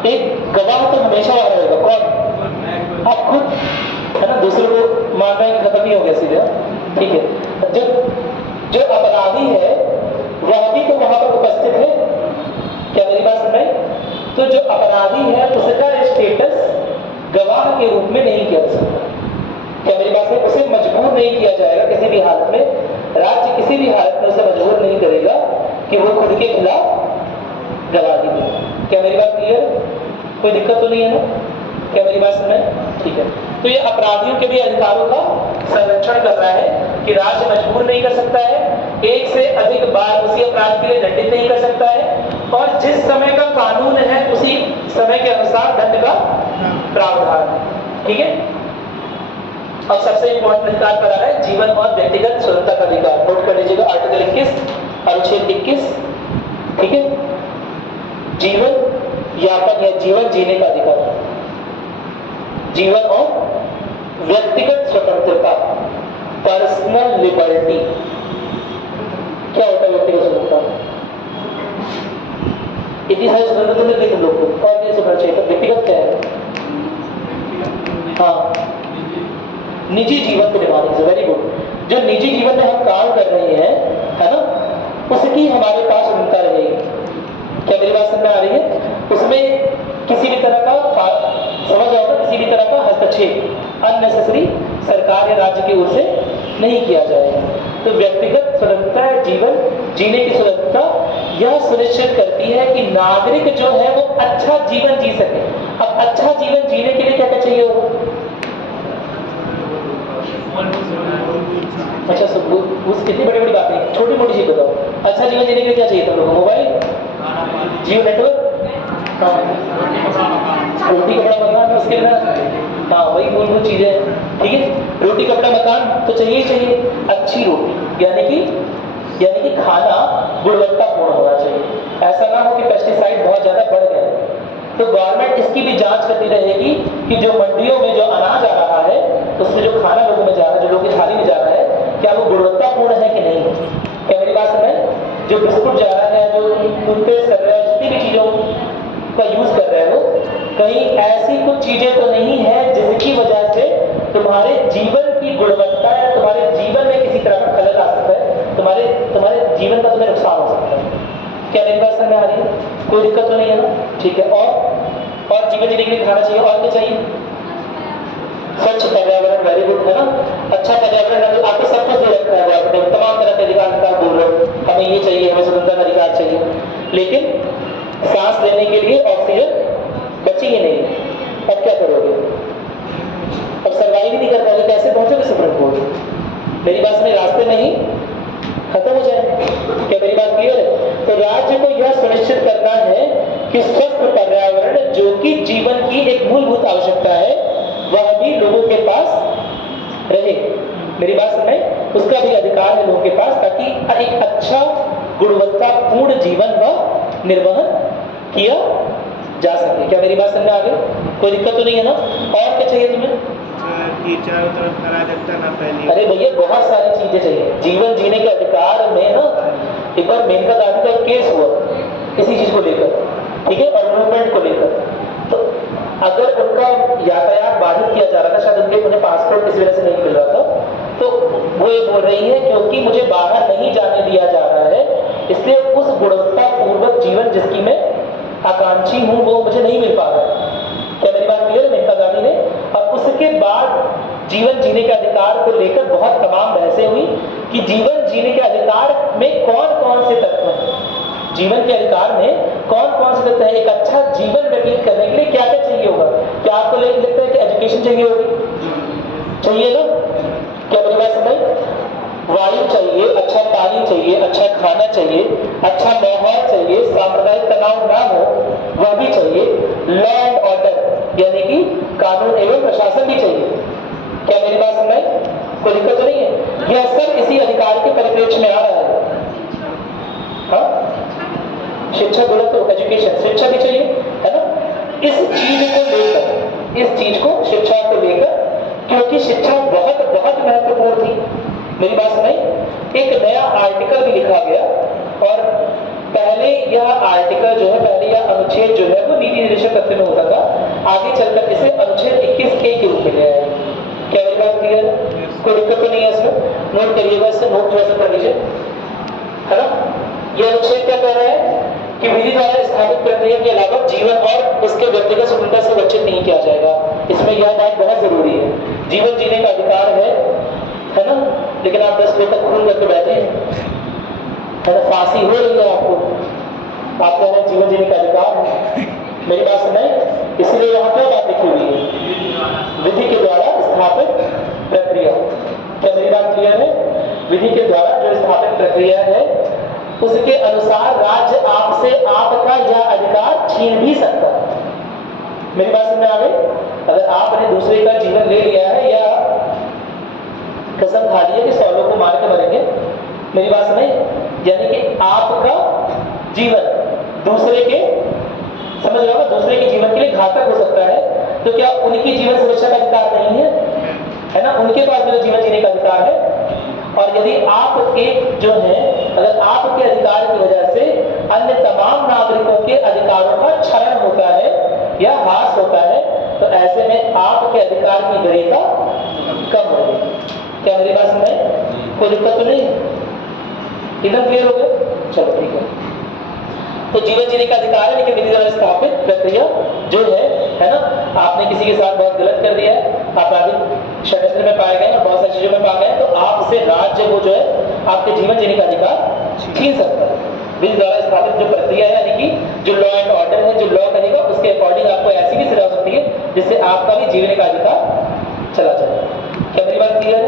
एक गवाह तो हमेशा वहां रहेगा, कौन? आप खुद, है ना, दूसरे को मारना ही खत्म ही हो गया सीधे, ठीक है। जो अपराधी है वह भी तो वहां पर उपस्थित है। क्या मेरी बात समझ? तो जो अपराधी है उसका स्टेटस गवाह के रूप में नहीं किया जा सकता। क्या मेरी बात है? उसे मजबूर नहीं किया जाएगा किसी भी हालत में, राज्य किसी भी हालत में उसे मजबूर नहीं करेगा कि वो खुद के खिलाफ गवाही दे। क्या मेरी बात क्लियर? कोई दिक्कत तो नहीं है ना? क्या मेरी बात समझ? ठीक है। तो ये अपराधियों के भी अधिकारों का संरक्षण कर रहा है कि राज्य मजबूर नहीं कर सकता है, एक से अधिक बार उसी अपराध के लिए दंडित नहीं कर सकता है, और जिस समय का कानून है उसी समय के अनुसार दंड का प्रावधान है। ठीक है। अब सबसे इंपॉर्टेंट अधिकार पर आ रहा है जीवन और व्यक्तिगत स्वतंत्रता का अधिकार। नोट कर लीजिएगा आर्टिकल 21 अनुच्छेद 21। ठीक है। जीवन यापन या जीवन जीने का अधिकार, जीवन और व्यक्तिगत स्वतंत्रता, पर्सनल लिबर्टी। क्या होता है व्यक्तिगत स्वतंत्रता? इतिहास स्वतंत्रता मिल गई तुम लोग को, और कैसे होना चाहिए? व्यक्तिगत क्या है? हाँ, निजी जीवन को निभाने से। Very good. जो निजी जीवन में हम काम कर रहे हैं, है ना, उसकी हमारे पास स्वतंत्रता रहेगी। क्या मेरी बात समझ में आ रही है? उसमें किसी भी तरह का समझ आओगे, किसी भी तरह का हस्तक्षेप अननेसेसरी सरकार या राज्य की ओर से नहीं किया जाएगा। तो व्यक्तिगत स्वतंत्रता, जीवन जीने की स्वतंत्रता यह सुनिश्चित करती है कि नागरिक जो है वो अच्छा जीवन जी सके। अब अच्छा जीवन जीने के लिए क्या क्या चाहिए होगा? अच्छा सब उस कितनी बड़ी बड़ी बातें, छोटी मोटी चीज बताओ। अच्छा जीवन जीने के लिए क्या चाहिए तुम लोगों को? मोबाइल, जियो नेटवर्क, हाँ, रोटी कपड़ा मकान, उसके लिए हाँ वही मूलभूत चीजें हैं। ठीक है। रोटी कपड़ा मकान तो चाहिए ही चाहिए। अच्छी रोटी यानी कि खाना गुणवत्तापूर्ण होना चाहिए। ऐसा ना हो कि पेस्टिसाइड बहुत ज्यादा बढ़ गए। तो गवर्नमेंट इसकी भी जांच करती रहेगी कि जो मंडियों में जो अनाज आ रहा है उसमें जो खाना लोगों में जा रहा है, जो लोगों की थाली में जा रहा है, क्या वो गुणवत्तापूर्ण है कि नहीं। क्या मेरी बात समझ? जो बिस्कुट जा रहा है, जो टूथपेस्ट कर रहा है, जितनी भी चीजों का यूज कर रहे हो, कहीं ऐसी कुछ चीजें तो नहीं है जिसकी वजह से तुम्हारे जीवन की गुणवत्ता या तुम्हारे जीवन में किसी तरह का खलल आ सकता है, तुम्हारे जीवन का तुम्हें नुकसान हो सकता है। क्या मेरी बात समझ में आ रही है? कोई दिक्कत तो नहीं है ना? ठीक है। और जीवन जीने के लिए खाना चाहिए। और क्या चाहिए? स्वच्छ पर्यावरण। वेरी गुड, है ना। अच्छा पर्यावरण आपको सब कुछ दे रखा है गवर्नमेंट, तमाम तरह के अधिकार बोल रहे हो, हमें ये चाहिए, हमें स्वतंत्रता का अधिकार चाहिए, लेकिन सांस लेने के लिए ऑक्सीजन बची ही नहीं। अब क्या करोगे? अब सर्वाइव ही नहीं कर पाओगे, कैसे पहुंचोगे सुप्रीम कोर्ट? मेरी बात में रास्ते में ही खत्म हो जाए। क्या मेरी बात क्लियर है? तो राज्य को यह सुनिश्चित करना है कि स्वस्थ पर्यावरण जो कि जीवन की एक मूलभूत आवश्यकता है वह भी लोगों के पास रहे। मेरी बात सुने, उसका भी अधिकार है लोगों के पास, ताकि एक अच्छा गुणवत्तापूर्ण जीवन व निर्वहन किया जा सके। चाहिए। क्या मेरी बात समझ में आ गई? कोई दिक्कत तो नहीं है ना? और क्या चाहिए तुम्हें? कि चारों तरफ अराजकता ना फैली। अरे भैया बहुत सारी चीजें चाहिए। जीवन जीने के अधिकार में ना एक बार मेनका गांधी का केस हुआ इसी चीज को लेकर, ठीक है, और मूवमेंट को लेकर। तो अगर उनका यातायात बाधित किया जा रहा था, शायद उन्हें पासपोर्ट इस वजह से नहीं मिल रहा था, तो वो ये बोल रही है क्योंकि मुझे बाहर नहीं जाने दिया जा रहा है, इसलिए उस गुणवत्तापूर्वक जीवन जिसकी मैं आकांक्षी हूं वो मुझे नहीं मिल पा रहा। क्या मेरी बात क्लियर है? मेनका गांधी ने, और उसके बाद जीवन जीने के अधिकार को लेकर बहुत तमाम बहसें हुई कि जीवन जीने के अधिकार में कौन कौन से तत्व हैं, जीवन के अधिकार में कौन कौन से तत्व हैं, एक अच्छा जीवन व्यतीत करने के लिए क्या क्या चाहिए होगा। क्या आपको लगता है कि एजुकेशन चाहिए होगी? चाहिए ना? क्या मेरी बात समझ? वायु चाहिए, अच्छा पानी चाहिए, अच्छा खाना चाहिए, अच्छा माहौल चाहिए, सांप्रदायिक तनाव ना हो वह भी चाहिए, लॉ एंड ऑर्डर यानी कि कानून एवं प्रशासन भी चाहिए। क्या मेरी बात समझ? कोई दिक्कत तो नहीं है? यह सब इसी अधिकार के परिप्रेक्ष्य में आ रहा है। हाँ, शिक्षा बोला तो एजुकेशन, शिक्षा भी चाहिए, है ना? इस चीज को लेकर, इस चीज को, शिक्षा को लेकर, क्योंकि शिक्षा बहुत बहुत महत्वपूर्ण थी। मेरी बात सुनाई? एक नया आर्टिकल भी लिखा गया और पहले यह आर्टिकल जो है, पहले यह अनुच्छेद जो है वो नीति निर्देशक तत्व में होता था, आगे चलकर इसे अनुच्छेद 21A के रूप में लिया है। क्या मेरी बात क्लियर है? कोई दिक्कत तो नहीं है इसमें? नोट करिएगा, इससे नोट जो है कर लीजिए, है ना? यह अनुच्छेद क्या कह रहा है कि विधि द्वारा स्थापित प्रक्रिया के अलावा जीवन और उसके व्यक्तिगत स्वतंत्रता से वंचित नहीं किया जाएगा। इसमें यह बात बहुत जरूरी है। जीवन जीने का अधिकार है ना? लेकिन आप 10 बजे तक खून करके बैठे हैं, है ना? फांसी हो रही है आपको, आप कह रहे हैं जीवन जीने का अधिकार है। मेरी बात सुनाए? इसलिए यहाँ क्या बात लिखी हुई है? विधि के द्वारा स्थापित प्रक्रिया। क्या मेरी बात क्लियर है? विधि के द्वारा जो स्थापित प्रक्रिया है उसके अनुसार राज्य आपसे आपका यह अधिकार छीन भी सकता है। मेरी बात समझ में आ गई? अगर आपने दूसरे का जीवन ले लिया है या कसम खा ली है कि 100 लोगों को मार के मरेंगे, मेरी बात समझ? यानी कि आपका जीवन दूसरे के, समझ रहे हो, दूसरे के जीवन के लिए घातक हो सकता है, तो क्या उनकी जीवन सुरक्षा का अधिकार नहीं है ना? उनके पास जो जीवन जीने का अधिकार है। और यदि आप एक जो है, अगर आपके अधिकार की वजह से अन्य तमाम नागरिकों के अधिकारों का क्षरण होता है या ह्रास होता है, तो ऐसे में आपके अधिकार की वरीयता कम होगी। क्या मेरी बात समझे? कोई दिक्कत तो नहीं? एकदम क्लियर हो गया? चलो ठीक है। तो जीवन जीने का अधिकार है, लेकिन विधि द्वारा स्थापित प्रक्रिया जो है ना? आपने किसी के साथ बहुत गलत कर दिया है, आपराधिक षड्यंत्र में पाए गए और बहुत सारी चीजों में पाए गए, तो आपसे राज्य को जो है आपके जीवन जीने का अधिकार छीन सकता है। विधि द्वारा स्थापित जो प्रक्रिया है, यानी कि जो लॉ एंड ऑर्डर है, जो लॉ कहेगा उसके अकॉर्डिंग आपको ऐसी भी सजा हो सकती है जिससे आपका भी जीवन का अधिकार चला जाए। क्या मेरी बात क्लियर है?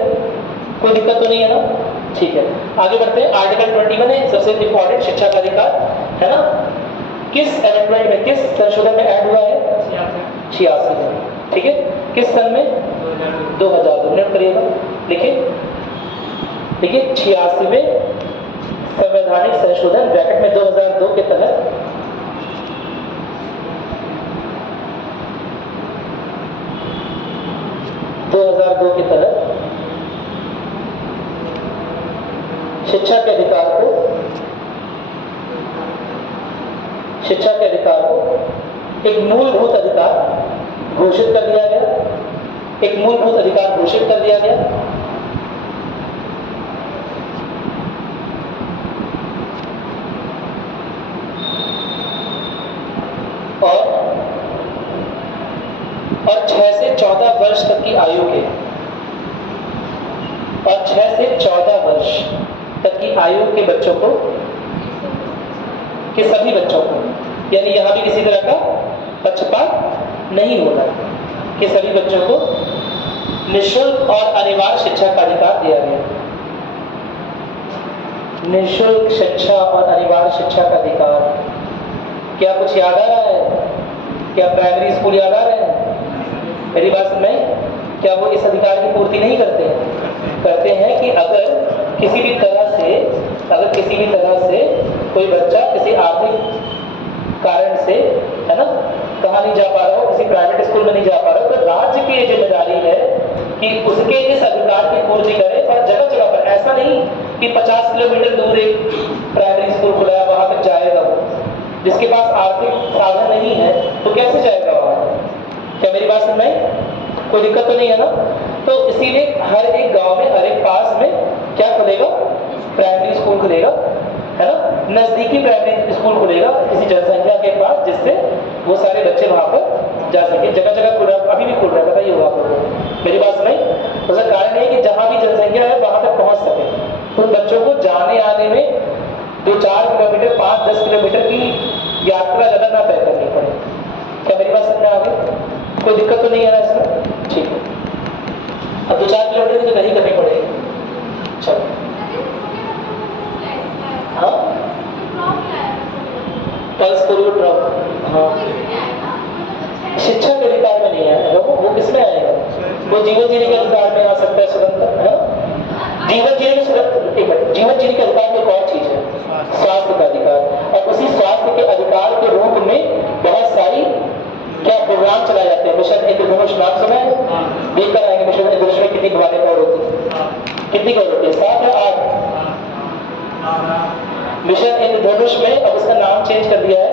कोई दिक्कत तो नहीं है ना? ठीक है, आगे बढ़ते हैं। आर्टिकल 21 है सबसे इंपॉर्टेंट, शिक्षा का अधिकार, है ना? किस अमेंडमेंट में, किस संशोधन में ऐड हुआ है? 86 में, ठीक है। किस सन में? 2002। नोट करिएगा, लिखिए, देखिए 86वें संवैधानिक संशोधन ब्रैकेट में 2002 के तहत शिक्षा के अधिकार को एक मूलभूत अधिकार घोषित कर दिया गया, एक मूलभूत अधिकार घोषित कर दिया गया। और 6 से 14 वर्ष तक की आयु के, और 6 से 14 वर्ष तक की आयु के बच्चों को, के सभी बच्चों को, यानी यहां भी किसी तरह का पक्षपात नहीं होना, कि सभी बच्चों को निःशुल्क और अनिवार्य शिक्षा का अधिकार दिया गया। निःशुल्क शिक्षा और अनिवार्य शिक्षा का अधिकार। क्या कुछ याद आ रहा है? क्या प्राइमरी स्कूल याद आ रहे हैं? मेरी बात सुन नहीं? क्या वो इस अधिकार की पूर्ति नहीं करते हैं? करते हैं कि अगर किसी भी तरह से कोई बच्चा किसी आर्थिक कारण से, है ना, कहाँ नहीं जा पा रहा हो, किसी प्राइवेट स्कूल में नहीं जा पा रहा हो, तो राज्य की ये जिम्मेदारी है कि उसके इस अधिकार की पूर्ति करे। और जगह जगह पर ऐसा नहीं कि 50 किलोमीटर दूर एक प्राइमरी स्कूल खुला है वहां तक जाएगा वो, जिसके पास आर्थिक साधन नहीं है तो कैसे जाएगा वहां? क्या मेरी बात समझ में? कोई दिक्कत तो नहीं है ना? तो इसीलिए हर एक गांव में, हर एक पास में क्या खुलेगा? प्राइमरी स्कूल खुलेगा, है ना? नजदीकी प्राइमरी स्कूल खुलेगा किसी जनसंख्या के पास, जिससे वो सारे बच्चे वहां पर जा सके। जगह जगह खुल रहा है, अभी भी खुल रहा है, बताइए होगा आप लोगों को। मेरी बात सुनाई? उसका कारण है कि जहां भी जनसंख्या है वहां तक पहुंच सके, तो बच्चों को जाने आने में 2-4 किलोमीटर, 5-10 किलोमीटर की यात्रा ज्यादा ना तय करनी पड़े। क्या मेरी बात समझ में आ गई? कोई दिक्कत तो नहीं है ना इसमें? ठीक है। अब 2-4 किलोमीटर की तो नहीं करनी पड़ेगी। चलो, हाँ, पल्स पोलियो ड्रॉप, हाँ, शिक्षा के अधिकार में नहीं आएगा वो किसमें आएगा? वो जीवन जीने के अधिकार में आ सकता है स्वतंत्र, है ना? जीवन जीने के जीवन जीने के अधिकार में एक और चीज है, स्वास्थ्य का अधिकार। और उसी स्वास्थ्य के अधिकार के रूप में बहुत सारी क्या प्रोग्राम चलाए जाते हैं। मिशन इंद्रधनुष नाम सुना है? देख कर आएंगे मिशन इंद्रधनुष में कितनी बीमारियां कवर होती है, कितनी कवर होती है? 7 या 8? मिशन इंद्रधनुष में अब उसका नाम चेंज कर दिया है,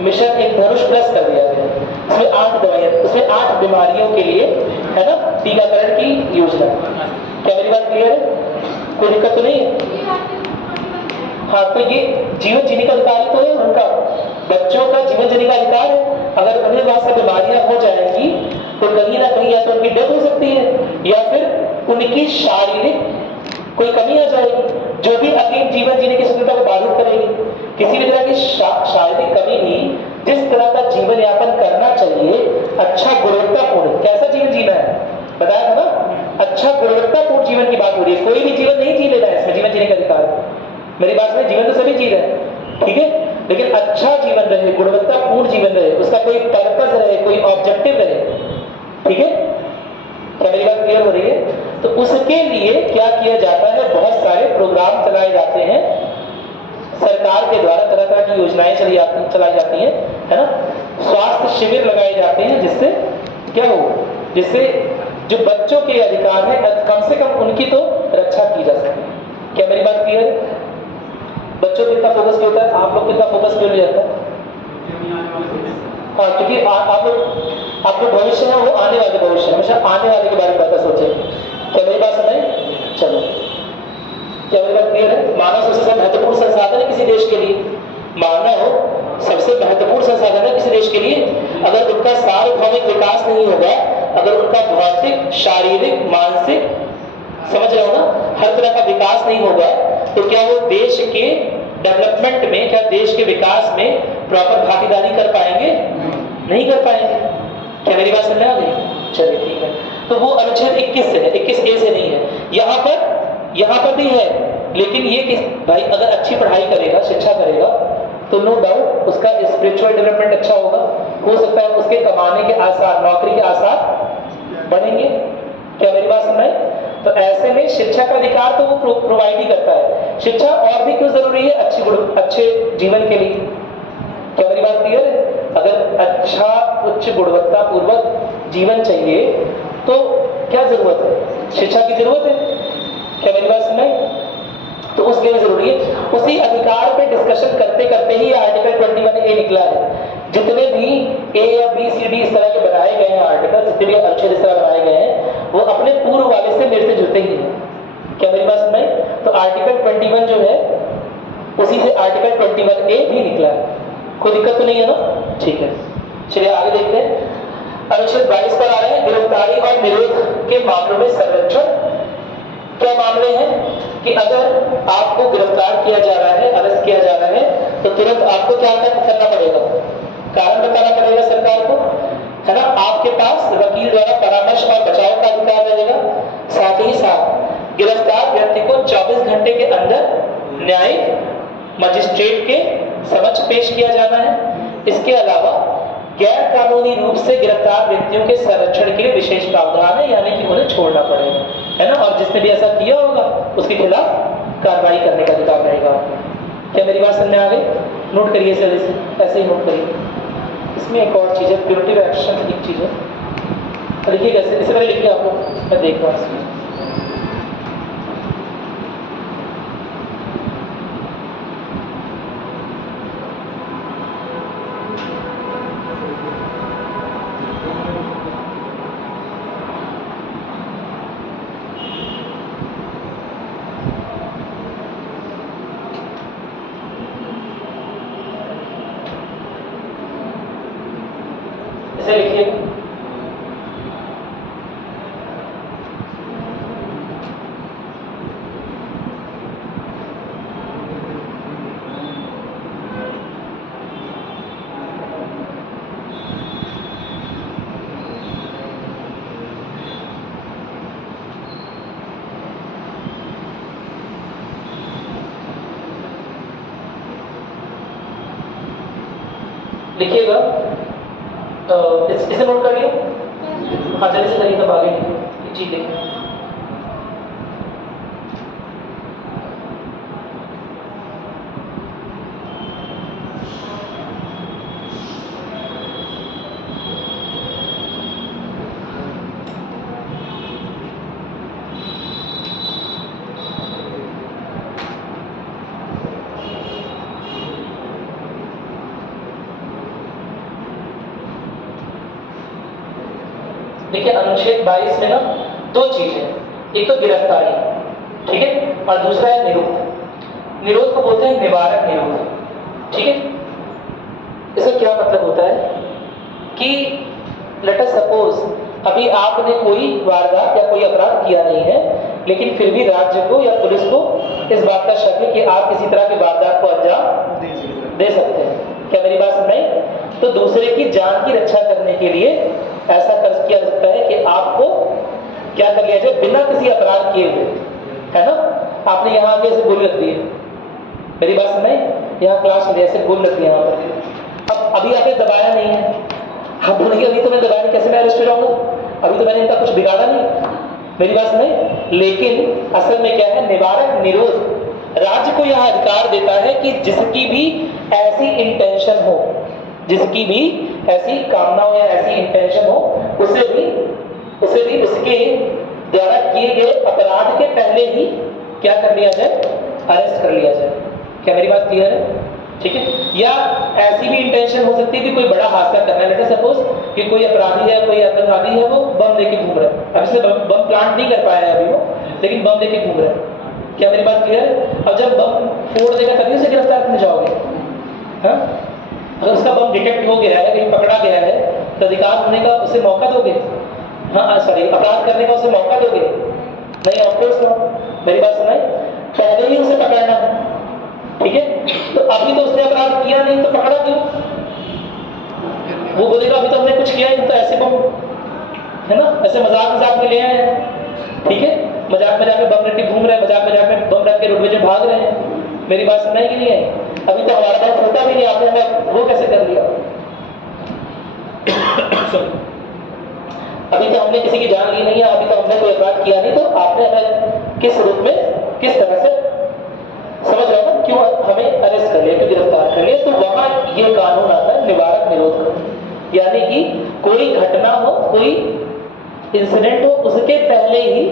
मिशन इंद्रधनुष प्लस कर दिया गया। इसमें 8 दवाइयां, उसमें 8 बीमारियों के लिए, है ना, टीकाकरण की योजना। क्या मेरी बात क्लियर है? कोई दिक्कत तो नहीं है? हाँ, तो ये जीवन जीने का अधिकार ही तो है उनका, बच्चों का जीवन जीने का अधिकार है। अगर उन्हें वहां से बीमारियां हो जाएंगी तो कहीं ना कहीं या तो उनकी डेथ हो सकती है या फिर उनकी शारीरिक कोई कमी आ जाएगी, जो भी अगेन जीवन जीने की स्वतंत्रता को बाधित करेगी। किसी भी तरह की शारीरिक कमी नहीं, जिस तरह का जीवन यापन करना चाहिए, अच्छा गुणवत्तापूर्ण, कैसा जीवन जीना है बताया था ना, अच्छा गुणवत्तापूर्ण जीवन की बात हो रही है। कोई भी जीवन नहीं जी लेना है इसमें, जीवन जीने का अधिकार। मेरी बात में, जीवन तो सभी जी रहे हैं, ठीक है, लेकिन अच्छा जीवन रहे, गुणवत्तापूर्ण जीवन रहे, उसका कोई पर्पस रहे, कोई ऑब्जेक्टिव रहे, ठीक है? क्या मेरी बात क्लियर हो रही है? तो उसके लिए क्या किया जाता है? बहुत सारे प्रोग्राम चलाए जाते हैं सरकार के द्वारा, तरह तरह की योजनाएं चलाई जाती हैं, है ना? स्वास्थ्य शिविर लगाए जाते हैं, जिससे क्या हो, जिससे जो बच्चों के अधिकार है कम से कम उनकी तो रक्षा की जा सके। क्या मेरी बात क्लियर है? बच्चों पे कितना फोकस क्यों होता है? आप लोग कितना फोकस क्यों नहीं जाता? हाँ, क्योंकि आप लोग भविष्य है, वो आने वाले भविष्य, हमेशा आने वाले के बारे में ज्यादा सोचे। क्या मेरी बात समझ? चलो, क्या मेरी बात क्लियर है? मानव सबसे महत्वपूर्ण संसाधन है किसी देश के लिए, मानव सबसे महत्वपूर्ण संसाधन है किसी देश के लिए। अगर उनका सार्वभौमिक विकास नहीं होगा, अगर उनका भौतिक, शारीरिक, मानसिक, समझ रहे हो ना, हर तरह का विकास नहीं होगा, तो क्या वो देश के डेवलपमेंट में, क्या देश के विकास में प्रॉपर भागीदारी कर पाएंगे? नहीं कर पाएंगे। क्या मेरी बात समझ में आ गई? चलिए ठीक है। तो वो अनुच्छेद 21 से है, 21A से नहीं है। यहाँ पर भी है, लेकिन ये कि भाई अगर अच्छी पढ़ाई करेगा, शिक्षा करेगा, तो नो डाउट उसका स्पिरिचुअल डेवलपमेंट अच्छा होगा, हो सकता है उसके कमाने के आसार, नौकरी के आसार बढ़ेंगे। क्या मेरी बात समझ में? तो ऐसे में शिक्षा का अधिकार तो वो प्रोवाइड ही करता है। शिक्षा और भी क्यों जरूरी है? अच्छे जीवन के लिए। क्या मेरी बात क्लियर है? अगर अच्छा उच्च गुणवत्ता पूर्वक जीवन चाहिए तो क्या जरूरत है? शिक्षा की जरूरत है। क्या मेरी बात समझ? तो उसके लिए जरूरी है। उसी अधिकार पे डिस्कशन करते करते ही आर्टिकल 21A निकला है। जितने भी A या B, C, D इस तरह के बनाए गए हैं आर्टिकल, जितने भी अनुच्छेद इस तरह बनाए गए हैं, वो अपने पूर्व वाले से मिलते जुलते ही हैं। क्या मेरी बात समझ? तो आर्टिकल 21 जो है उसी से आर्टिकल 21A भी निकला है। कोई दिक्कत तो नहीं है ना? ठीक है, चलिए आगे देखते हैं। अनुच्छेद 22 पर आ रहे हैं, गिरफ्तारी और निरोध के मामलों में संरक्षण। क्या मामले हैं कि अगर आपको गिरफ्तार किया जा रहा है, अरेस्ट किया जा रहा है, तो तुरंत आपको क्या करना पड़ेगा? कारण बताना पड़ेगा सरकार को, है ना? आपके पास वकील द्वारा परामर्श और बचाव का अधिकार रहेगा। साथ ही साथ गिरफ्तार व्यक्ति को 24 घंटे के अंदर न्यायिक मजिस्ट्रेट के समक्ष पेश किया जाना है। इसके अलावा गैर कानूनी रूप से गिरफ्तार व्यक्तियों के संरक्षण के लिए विशेष प्रावधान है, यानी कि उन्हें छोड़ना पड़ेगा, है ना? और जिसने भी ऐसा किया होगा उसके खिलाफ कार्रवाई करने का अधिकार रहेगा। क्या मेरी बात समझ में आ गई? नोट करिए, ऐसे ही नोट करिए। इसमें एक और चीज़ है, प्यूरिटिव एक्शन एक चीज़ है। लिखिए कैसे, इससे पहले लिखिए आप लोग, मैं देख रहा हूँ इसमें। इसे लिखिए, लिखिएगा। इसे नोट करिए। हाँ जल्दी से करिए, तब आगे लिखिए जी। लिखिए देखिए, अनुच्छेद 22 में ना दो चीजें, एक तो गिरफ्तारी, ठीक है, और दूसरा है निरोध। निरोध को बोलते हैं निवारक निरोध, ठीक है। इसका क्या मतलब होता है कि लेट अस सपोज अभी आपने कोई वारदात या कोई अपराध किया नहीं है, लेकिन फिर भी राज्य को या पुलिस को इस बात का शक है कि आप किसी तरह की वारदात को अंजाम दे सकते हैं। क्या मेरी बात समझ आई? तो दूसरे की जान की रक्षा करने के लिए ऐसा कर किया जा सकता है कि आपको क्या कर लिया जाए, बिना किसी अपराध किए हुए, है ना। आपने यहाँ आके ऐसे गोली रख दी है, मेरी बात समझ आई? यहाँ क्लास में ऐसे गोली रख दी यहाँ पर, अब अभी आपने दबाया नहीं है, आप बोलेंगे अभी तो मैं दबाया नहीं, कैसे मैं अरेस्ट हो जाऊंगा, अभी तो मैंने इनका कुछ बिगाड़ा नहीं, मेरी बात समझ। लेकिन असल में क्या है, निवारक निरोध राज्य को यह अधिकार देता है कि जिसकी भी ऐसी इंटेंशन हो, जिसकी भी ऐसी कामना हो या ऐसी इंटेंशन हो, उसे भी उसके द्वारा किए गए अपराध के पहले ही क्या कर लिया जाए, अरेस्ट कर लिया जाए। क्या मेरी बात क्लियर है? ठीक है। या ऐसी भी इंटेंशन हो सकती है कि कोई बड़ा हादसा करना है, लेट सपोज कि कोई अपराधी है, कोई आतंकवादी है, वो बम लेके घूम रहा है, अभी से बम प्लांट नहीं कर पाया है अभी वो, लेकिन बम लेके घूम रहा है। क्या मेरी बात क्लियर है? अब जब बम फोड़ देगा तभी उसे गिरफ्तार करने जाओगे? हाँ, अगर उसका बम डिटेक्ट हो गया है, कहीं पकड़ा गया है, तो अधिकार होने का उसे मौका दोगे? हाँ सॉरी, अपराध करने का उसे मौका दोगे? नहीं, ऑफकोर्स नो। मेरी बात सुनाई, पहले ही उसे पकड़ना है, ठीक है। तो अभी तो उसने अपराध किया नहीं, तो पकड़ा क्यों? वो बोलेगा अभी तो हमने कुछ किया नहीं, तो ऐसे बम, है ना, ऐसे मजाक में ले आए हैं, ठीक है, मजाक में बम रख के घूम रहे हैं, मजाक में बम रख के रोडवेज में भाग रहे हैं। मेरी बात सुनाई कि नहीं है? अभी तो हमारे पास होता भी नहीं, आपने हमें वो कैसे कर लिया? अभी तो हमने किसी की जान ली नहीं है, अभी तो हमने कोई अपराध किया नहीं, तो आपने हमें किस रूप में, किस तरह से, समझ रहे हो ना, क्यों हमें अरेस्ट कर लिया, क्यों गिरफ्तार कर लिया? तो वहां ये कानून आता है निवारक निरोध कानून, यानी कि कोई घटना हो, कोई इंसिडेंट हो, उसके पहले ही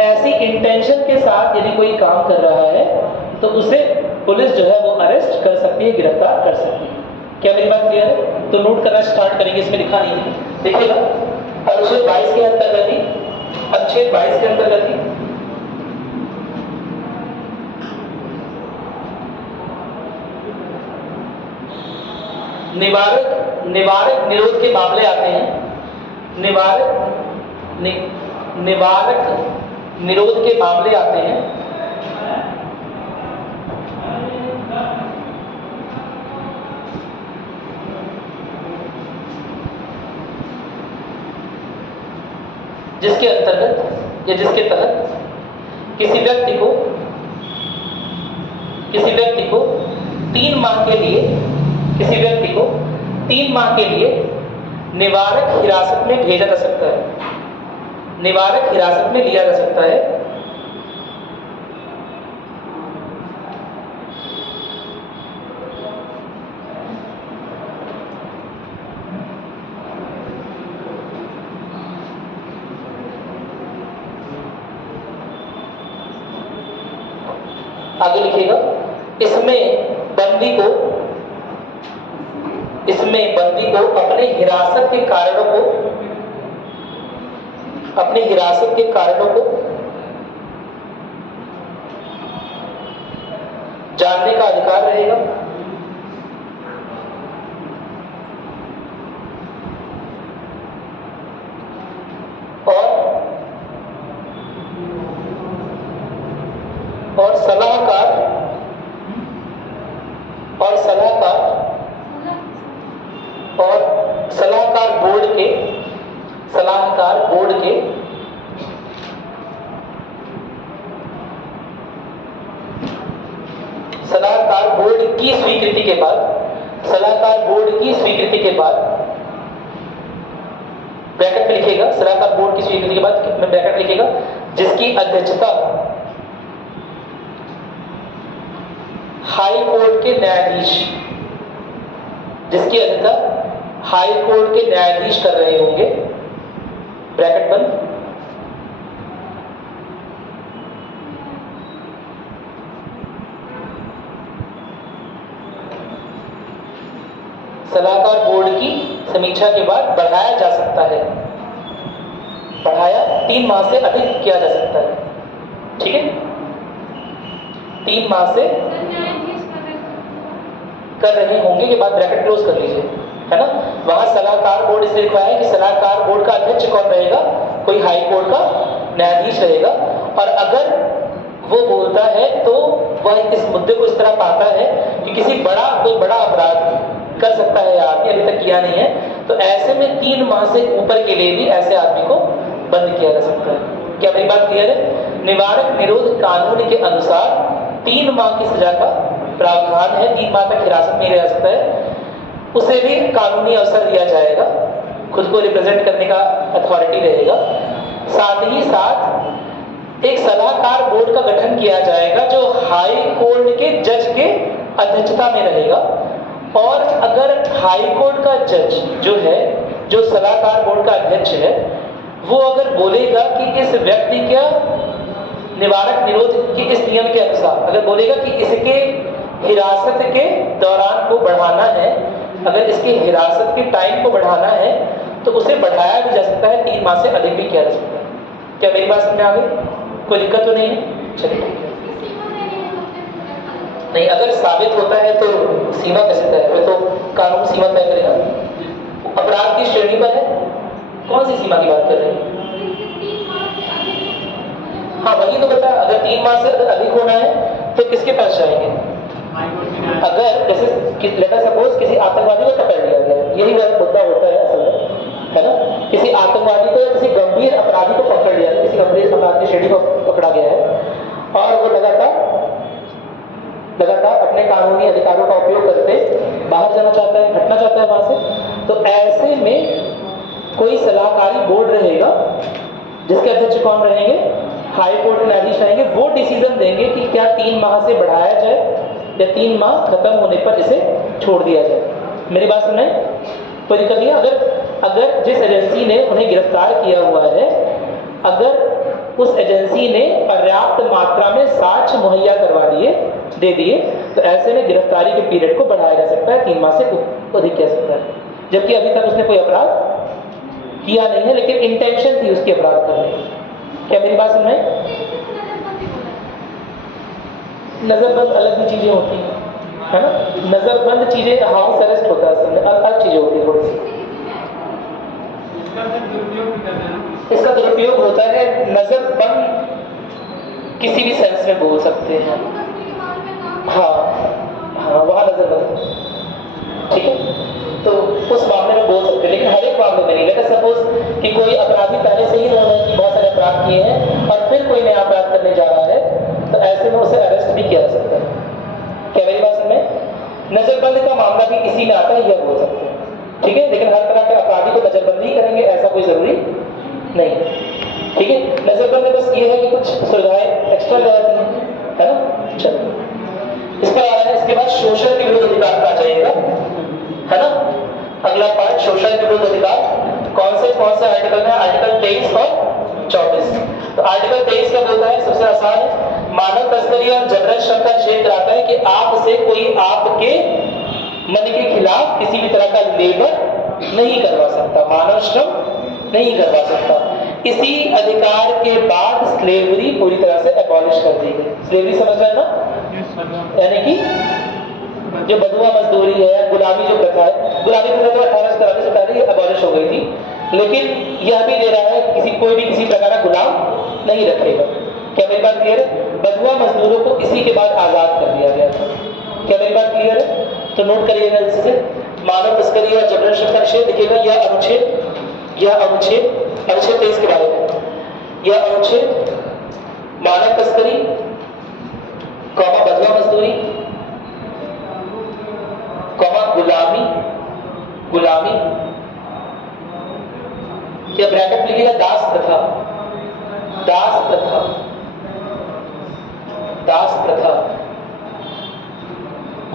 ऐसी इंटेंशन के साथ यदि कोई काम कर रहा है, तो उसे पुलिस जो है वो अरेस्ट कर सकती है, गिरफ्तार कर सकती है। क्या मेरी बात क्लियर है? तो नोट करना स्टार्ट करेंगे, इसमें लिखा नहीं है, देखिएगा। अनुच्छेद 22 के अंतर्गत ही, अनुच्छेद 22 के अंतर्गत ही निवारक निरोध के मामले आते हैं। निवारक निरोध के मामले आते हैं जिसके अंतर्गत या जिसके तहत किसी व्यक्ति को 3 माह के लिए, किसी व्यक्ति को 3 माह के लिए निवारक हिरासत में भेजा जा सकता है, निवारक हिरासत में लिया जा सकता है। आगे लिखिएगा, इसमें बंदी को अपने हिरासत के कारणों को जानने का अधिकार रहेगा। और सलाहकार बोर्ड की स्वीकृति के बाद ब्रैकेट में लिखिएगा, सलाहकार बोर्ड की स्वीकृति के बाद ब्रैकेट लिखिएगा, जिसकी अध्यक्षता हाई कोर्ट के न्यायाधीश कर रहे होंगे, ब्रैकेट बंद। सलाहकार बोर्ड की समीक्षा के बाद बढ़ाया जा सकता है, 3 माह से अधिक किया जा सकता है। ठीक है, 3 माह से कर रहे होंगे के बाद ब्रैकेट क्लोज कर लीजिए, है ना। वहां सलाहकार बोर्ड इसलिए लिखा है कि सलाहकार बोर्ड का अध्यक्ष कौन रहेगा, कोई हाई कोर्ट का न्यायाधीश रहेगा। और अगर वो बोलता है तो वह इस मुद्दे को इस तरह पाता है कि कोई बड़ा अपराध कर सकता है आदमी, अभी तक किया नहीं है, तो ऐसे में 3 माह से ऊपर के लिए भी ऐसे आदमी को बंद किया जा सकता है। क्या मेरी बात क्लियर है? निवारक निरोध कानून के अनुसार 3 माह की सजा का प्रावधान है, 3 माह तक हिरासत में रह सकता है, उसे भी कानूनी अवसर दिया जाएगा, खुद को रिप्रेजेंट करने का अथॉरिटी रहेगा। साथ ही साथ एक सलाहकार बोर्ड का गठन किया जाएगा जो हाई कोर्ट के जज के अध्यक्षता में रहेगा। और अगर हाई कोर्ट का जज जो सलाहकार बोर्ड का अध्यक्ष है, वो अगर बोलेगा कि इस व्यक्ति का निवारक निरोध के इस नियम के अनुसार अगर बोलेगा कि इसके हिरासत के दौरान को बढ़ाना है, अगर इसके हिरासत के टाइम को बढ़ाना है, तो उसे बढ़ाया भी जा सकता है, 3 माह से अधिक भी किया जा सकता है। क्या मेरी बात समझ में आ गई? कोई दिक्कत तो नहीं है? चलिए, नहीं, अगर साबित होता है तो सीमा कैसे तय है? तो कानून सीमा तय करेगा। अपराध की श्रेणी पर है, कौन सी सीमा की बात कर रहे हैं? हाँ, वही तो बता, अगर 3 माह से अधिक होना है तो किसके पास जाएंगे? अगर जैसे लेट अस सपोज किसी आतंकवादी को पकड़ लिया गया, यही मुद्दा होता है असल में, है ना। किसी आतंकवादी को या किसी गंभीर अपराधी को पकड़ लिया, किसी गंभीर अपराध की श्रेणी को पकड़ा गया है और वो लगातार अपने कानूनी अधिकारों का उपयोग करते बाहर जाना चाहता है, हटना चाहता है वहां से, तो ऐसे में कोई सलाहकारी बोर्ड रहेगा जिसके अध्यक्ष कौन रहेंगे? हाई कोर्ट के न्यायाधीश रहेंगे। वो डिसीजन देंगे कि क्या 3 माह से बढ़ाया जाए या 3 माह खत्म होने पर इसे छोड़ दिया जाए। मेरी बात सुने, कोई दिक्कत नहीं है। अगर जिस एजेंसी ने उन्हें गिरफ्तार किया हुआ है, अगर उस एजेंसी ने पर्याप्त मात्रा में साक्ष्य मुहैया दे दिए, तो ऐसे में गिरफ्तारी के पीरियड को बढ़ाया जा सकता है, 3 माह से अधिक किया सकता है। जबकि अभी तक उसने कोई अपराध किया नहीं है, लेकिन इंटेंशन थी उसके अपराध करने की। क्या मेरी बात सुन रहे हैं? नजरबंद अलग भी चीजें होती हैं, है ना। नजरबंद चीजें हाउस अरेस्ट होता है, असल में अलग चीजें होती है थोड़ी सी। इसका दुरुपयोग होता है, नजरबंद किसी भी सेंस में बोल सकते हैं। हाँ, वहाँ नजरबंद, ठीक है, तो उस मामले में बोल सकते हैं, लेकिन हर एक मामले में नहीं। लेकिन सपोज कि कोई अपराधी पहले से ही उन्होंने बहुत सारे अपराध किए हैं और फिर कोई नया अपराध करने जा रहा है, तो ऐसे में उसे अरेस्ट भी किया जा सकता है। क्या मेरी बात समझ में? नजरबंद का मामला भी इसी में आता है, यह बोल सकते हैं, ठीक है। लेकिन हर तरह के अपराधी को नजरबंद ही करेंगे ऐसा कोई जरूरी नहीं, ठीक है। नजरबंद में बस ये है कि कुछ सुविधाएं एक्स्ट्रा ले जाती हैं, है ना। चलो, इसका इसके बाद शोषण के विरुद्ध अधिकार पर आ जाइएगा, है ना। अगला पार्ट शोषण के विरुद्ध अधिकार। कौन से आर्टिकल में? आर्टिकल 23 और 24। तो आर्टिकल 23 क्या बोलता है? सबसे आसान है, मानव तस्करी और जबरन श्रम का निषेध कराता है कि आपसे कोई आपके मन के खिलाफ किसी भी तरह का लेबर नहीं करवा सकता, मानव श्रम नहीं करवा सकता। इसी अधिकार के बाद स्लेवरी पूरी तरह से एबॉलिश कर दी गई। स्लेवरी समझ रहे हैं ना, यानी कि जो बधुआ मजदूरी है, गुलामी जो प्रथा है, गुलामी प्रथा तो 1843 से पहले एबॉलिश हो गई थी, लेकिन यह भी दे रहा है कि कोई भी किसी प्रकार का गुलाम नहीं रखेगा। क्या मेरी बात क्लियर है? बधुआ मजदूरों को इसी के बाद आजाद कर दिया गया था। क्या मेरी बात क्लियर है? तो नोट करिएगा इससे, मानव तस्करी और जबरन श्रम का निषेध देखिएगा, यह अनुच्छेद 23 के बारे में, यह अनुच्छेद मानव तस्करी, बधुआ मजदूरी, गुलामी, या ब्रैकेट लिखिएगा दास प्रथा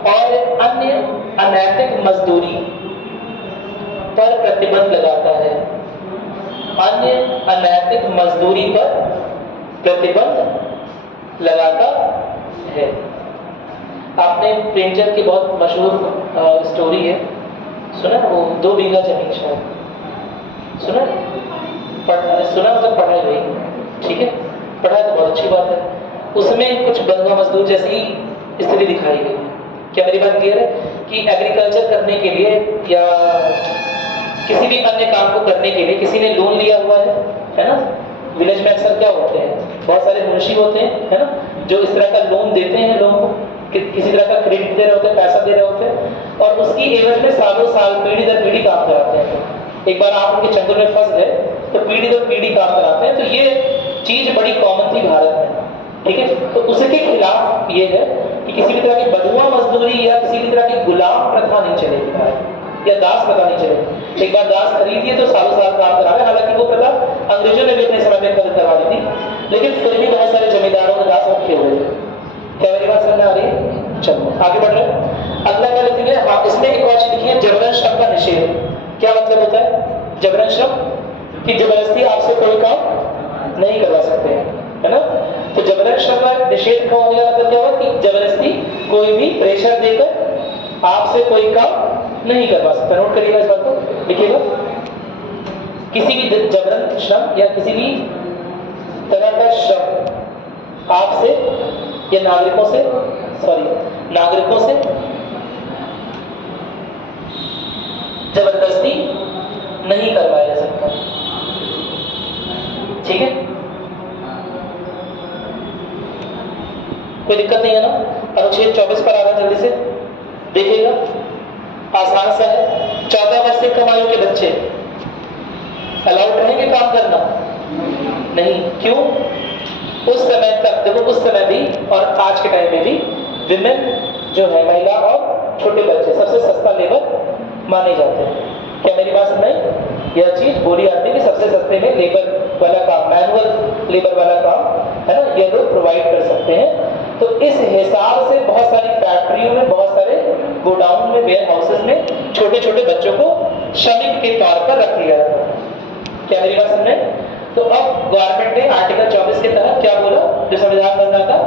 और अन्य अनैतिक मजदूरी पर प्रतिबंध लगाता है। अन्य अनैतिक मजदूरी पर प्रतिबंध लगाता है। आपने प्रेमचंद की बहुत मशहूर स्टोरी है, सुना? वो 2 बीघा जमीन शायद सुना? सुना मतलब पढ़ाई हुई, ठीक है, पढ़ाई तो बहुत अच्छी बात है। उसमें कुछ बंधुआ मजदूर जैसी स्थिति दिखाई गई। क्या मेरी बात क्लियर है? कि एग्रीकल्चर करने के लिए या किसी भी अन्य काम को करने के लिए किसी ने लोन लिया हुआ है ना? विलेज में अक्सर क्या होते हैं, बहुत सारे मुंशी होते हैं, है ना, जो इस तरह का लोन देते हैं लोगों को, किसी तरह का क्रेडिट दे रहे होते हैं, पैसा दे रहे होते हैं, और उसकी एवज में सालों साल पीढ़ी दर पीढ़ी काम कराते हैं। एक बार आप उनके चंगुल में फंस गए तो पीढ़ी दर पीढ़ी काम कराते हैं। तो ये चीज बड़ी कॉमन थी भारत में, ठीक है। तो उसके खिलाफ ये है कि किसी भी तरह की बधुआ मजदूरी या किसी भी तरह की गुलाम प्रथा नहीं चलेगी या दास प्रथा नहीं चलेगी। एक बार दास खरीदिए तो सालों साल काम करा रहे। हालांकि वो प्रथा अंग्रेजों ने भी अपने समय में करवा दी थी, लेकिन फिर भी बहुत सारे जमींदारों ने दास रखे हुए थे। क्या मेरी बात समझ आ रही है? चलो आगे बढ़ रहे हैं। अगला क्या लिखेंगे? हाँ, इसमें एक और चीज लिखी है, जबरन श्रम का निषेध। क्या मतलब होता है जबरन श्रम? कि जबरदस्ती आपसे कोई काम नहीं करवा सकते हैं, है ना। तो जबरन श्रम का निषेध का होने का मतलब क्या हुआ कि जबरदस्ती कोई भी प्रेशर देकर आपसे कोई काम नहीं करवा सकता। नोट करिएगा इस बात को, लिखिएगा। किसी भी जबरन श्रम या किसी भी तरह का श्रम आपसे या नागरिकों से जबरदस्ती नहीं करवाया जा सकता, ठीक है। कोई दिक्कत नहीं है ना? अनुच्छेद 24 पर आ रहा है, जल्दी से देखिएगा, आसान सा है। 14 वर्ष से कम आयु के बच्चे अलाउड रहेंगे काम करना? नहीं। क्यों? उस समय तक देखो, उस समय भी और आज के टाइम में भी विमेन जो है, महिला और छोटे बच्चे सबसे सस्ता लेबर माने जाते हैं। क्या मेरी बात समझ? यह चीज बोली आती है कि सबसे सस्ते में लेबर वाला काम, मैनुअल लेबर वाला काम, है ना, ये लोग प्रोवाइड कर सकते हैं। तो इस हिसाब से बहुत सारी फैक्ट्रियों में, बहुत सारे गोडाउन में, वेयर हाउसेस में छोटे छोटे बच्चों को श्रमिक के तौर पर रख लिया जाता है। क्या मेरी बात समझे? तो अब गवर्नमेंट ने आर्टिकल 24 के तहत क्या बोला, जो संविधान बन रहा था,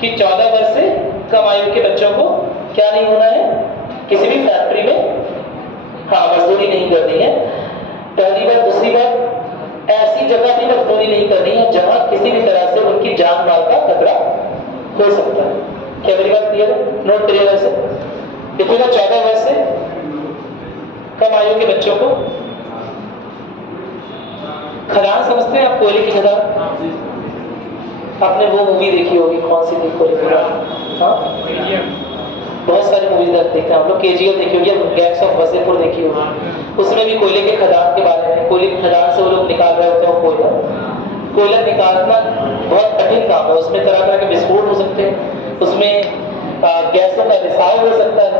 कि 14 वर्ष से कम आयु के बच्चों को क्या नहीं होना है, किसी भी फैक्ट्री में मजदूरी नहीं करनी है। पहली बात। दूसरी बात, ऐसी जगह भी मजदूरी नहीं करनी है जहां किसी भी तरह से उनकी जान माल का खतरा हो सकता है। क्या मेरी बात क्लियर है? नोट करिएगा इसे, देखिएगा। 14 वर्ष से कम आयु के बच्चों को खदान समझते हैं आप? कोयले की खदान, आपने वो मूवी देखी होगी, कौन सी थी? कोयले की खदान। हाँ, बहुत सारी मूवीज देखते हैं हम लोग। KGF देखी होगी, गैंग्स ऑफ वसेपुर देखी होगी। उसमें भी कोयले के खदान के बारे में, कोयले की खदान से वो लोग निकाल रहे होते हैं कोयला निकालना बहुत कठिन काम है। उसमें तरह तरह के विस्फोट हो सकते हैं, उसमें गैसों का रिसाव हो सकता है,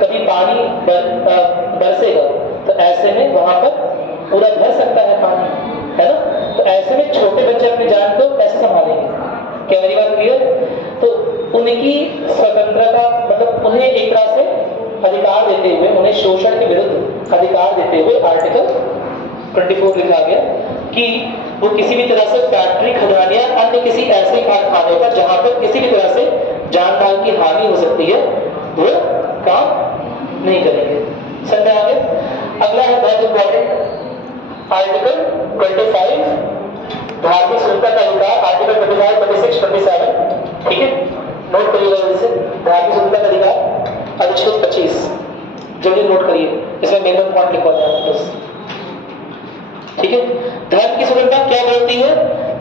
कभी पानी बरसेगा तो ऐसे में वहां पर पूरा भर सकता है पानी, है ना। तो ऐसे में छोटे बच्चे अपनी जान को कैसे संभालेंगे? क्या मेरी बात क्लियर? तो उनकी स्वतंत्रता, मतलब उन्हें एक तरह से अधिकार देते हुए, उन्हें शोषण के विरुद्ध अधिकार देते हुए आर्टिकल 24 लिखा गया कि वो किसी भी तरह से फैक्ट्री, खदान या अन्य किसी ऐसे कारखाने पर जहां पर किसी भी तरह से जान माल की हानि हो सकती है वो काम नहीं करेंगे। समझ में आ गया? अगला है बहुत इंपॉर्टेंट आर्टिकल 25, धार्मिक स्वतंत्रता का अधिकार, आर्टिकल 25, 26, 27। ठीक है, नोट करिएगा जल्दी से। धार्मिक स्वतंत्रता का अधिकार अनुच्छेद 25, जल्दी नोट करिए, इसमें मेन पॉइंट लिखवा दें बस। ठीक है, धर्म की स्वतंत्रता क्या बोलती है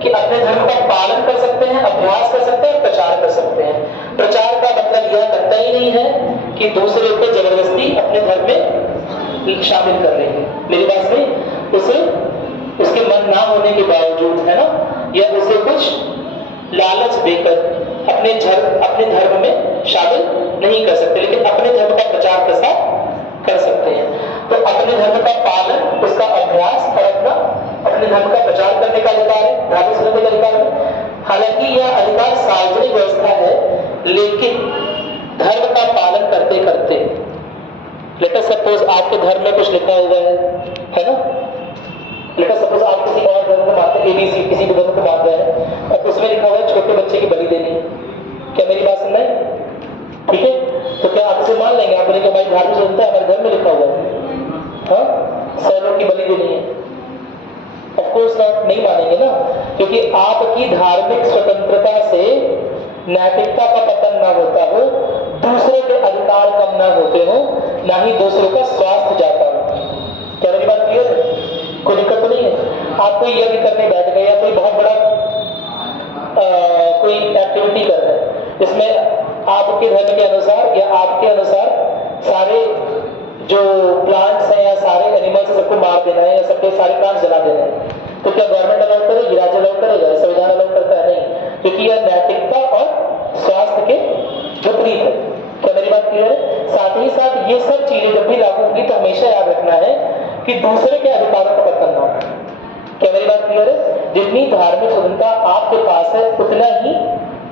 कि अपने धर्म का पालन कर सकते हैं, अभ्यास कर सकते हैं, प्रचार कर सकते हैं। प्रचार का मतलब यह करता ही नहीं है कि दूसरे को जबरदस्ती अपने धर्म में शामिल कर लेंगे। मेरी बात में उसे उसके मन ना होने के बावजूद, है ना, या उसे कुछ लालच देकर अपने धर्म में शामिल नहीं कर सकते, लेकिन अपने धर्म का प्रचार प्रसार कर सकते हैं। तो अपने धर्म का पालन, उसका अभ्यास और अपने धर्म का प्रचार करने का अधिकार है, धार्मिक स्वतंत्रता का अधिकार है। हालांकि यह अधिकार सार्वजनिक व्यवस्था है, लेकिन धर्म का पालन करते करते, लेट अस सपोज आपके धर्म में कुछ लिखा हुआ है ना, लेट अस सपोज आप किसी और धर्म को मानते हैं, ABC किसी भी धर्म को मान रहे हैं, और उसमें लिखा हुआ है छोटे बच्चे की बलि देनी। क्या मेरी बात सुन रहे हैं? ठीक है, तो क्या आप इसे मान लेंगे? आप बोलेंगे भाई धार्मिक स्वतंत्रता हमारे धर्म में लिखा हुआ है, हाँ, 100 लोग की बलि देनी है। ऑफ कोर्स नॉट, नहीं मानेंगे ना, क्योंकि आपकी धार्मिक स्वतंत्रता से नैतिकता का पतन ना होता हो, दूसरे के अधिकार कम ना होते हो, ना ही दूसरों का स्वास्थ्य जाता हो। क्या मेरी बात क्लियर है? कोई दिक्कत तो नहीं है? आप कोई यज्ञ करने बैठ गए या कोई बहुत बड़ा कोई एक्टिविटी कर रहे हैं, इसमें आपके धर्म के अनुसार या आपके अनुसार सारे जो प्लांट्स हैं या सारे एनिमल्स हैं सबको मार देना है या सबके सारे प्लांट्स जला देना है, तो क्या गवर्नमेंट अलाउ करेगी? राज्य अलाउ करेगा? संविधान अलाउ करता है? नहीं, क्योंकि यह नैतिकता और स्वास्थ्य के विपरीत है। क्या मेरी बात क्लियर है? साथ ही साथ ये सब चीजें जब भी लागू होंगी तो हमेशा याद रखना है कि दूसरे के अधिकारों का पतन ना हो। क्या मेरी बात क्लियर है? जितनी धार्मिक स्वतंत्रता आपके पास है, उतना ही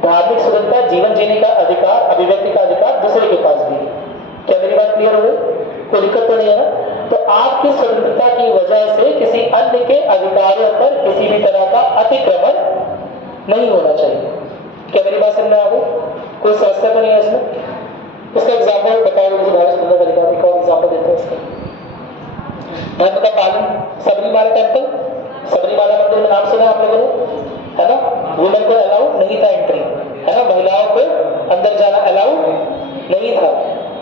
धार्मिक स्वतंत्रता, जीवन जीने का अधिकार, अभिव्यक्ति का अधिकार दूसरे के पास भी है। क्या मेरी बात क्लियर हो गई? कोई दिक्कत तो नहीं है ना? तो आपकी स्वतंत्रता की वजह से किसी अन्य के अधिकारों पर किसी भी तरह का अतिक्रमण नहीं होना चाहिए। क्या मेरी बात समझ में आ गई? कोई समस्या तो नहीं है इसमें? उसका एग्जाम्पल बताओ, मुझे भारत स्वतंत्रता का अधिकार का एग्जाम्पल देते हैं इसका। धर्म का पालन, सबरीमाला टेम्पल, सबरीमाला मंदिर में नाम सुना आप लोगों ने, है ना? वुमेन को अलाउ नहीं था एंट्री, है ना, महिलाओं को अंदर जाना अलाउ नहीं था।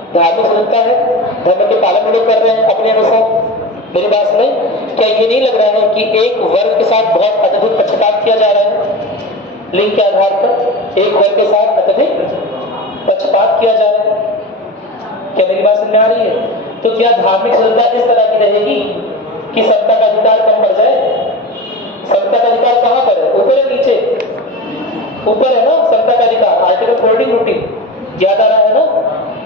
धार्मिक स्वतंत्रता है, धर्म के पालन लोग कर रहे हैं अपने अनुसार। मेरी बात सुने, क्या ये नहीं लग रहा है कि एक वर्ग के साथ बहुत अत्यधिक पक्षपात किया जा रहा है? लिंग के आधार पर एक वर्ग के साथ अत्यधिक पक्षपात किया जा रहा है। क्या मेरी बात समझ में आ रही है? तो क्या धार्मिक स्वतंत्रता इस तरह की रहेगी कि समता का अधिकार कम पड़ जाए? समता का अधिकार कहां पर है? ऊपर है नीचे? ऊपर है ना समता का अधिकार, आर्टिकल 14 रूटीन याद आ रहा है ना?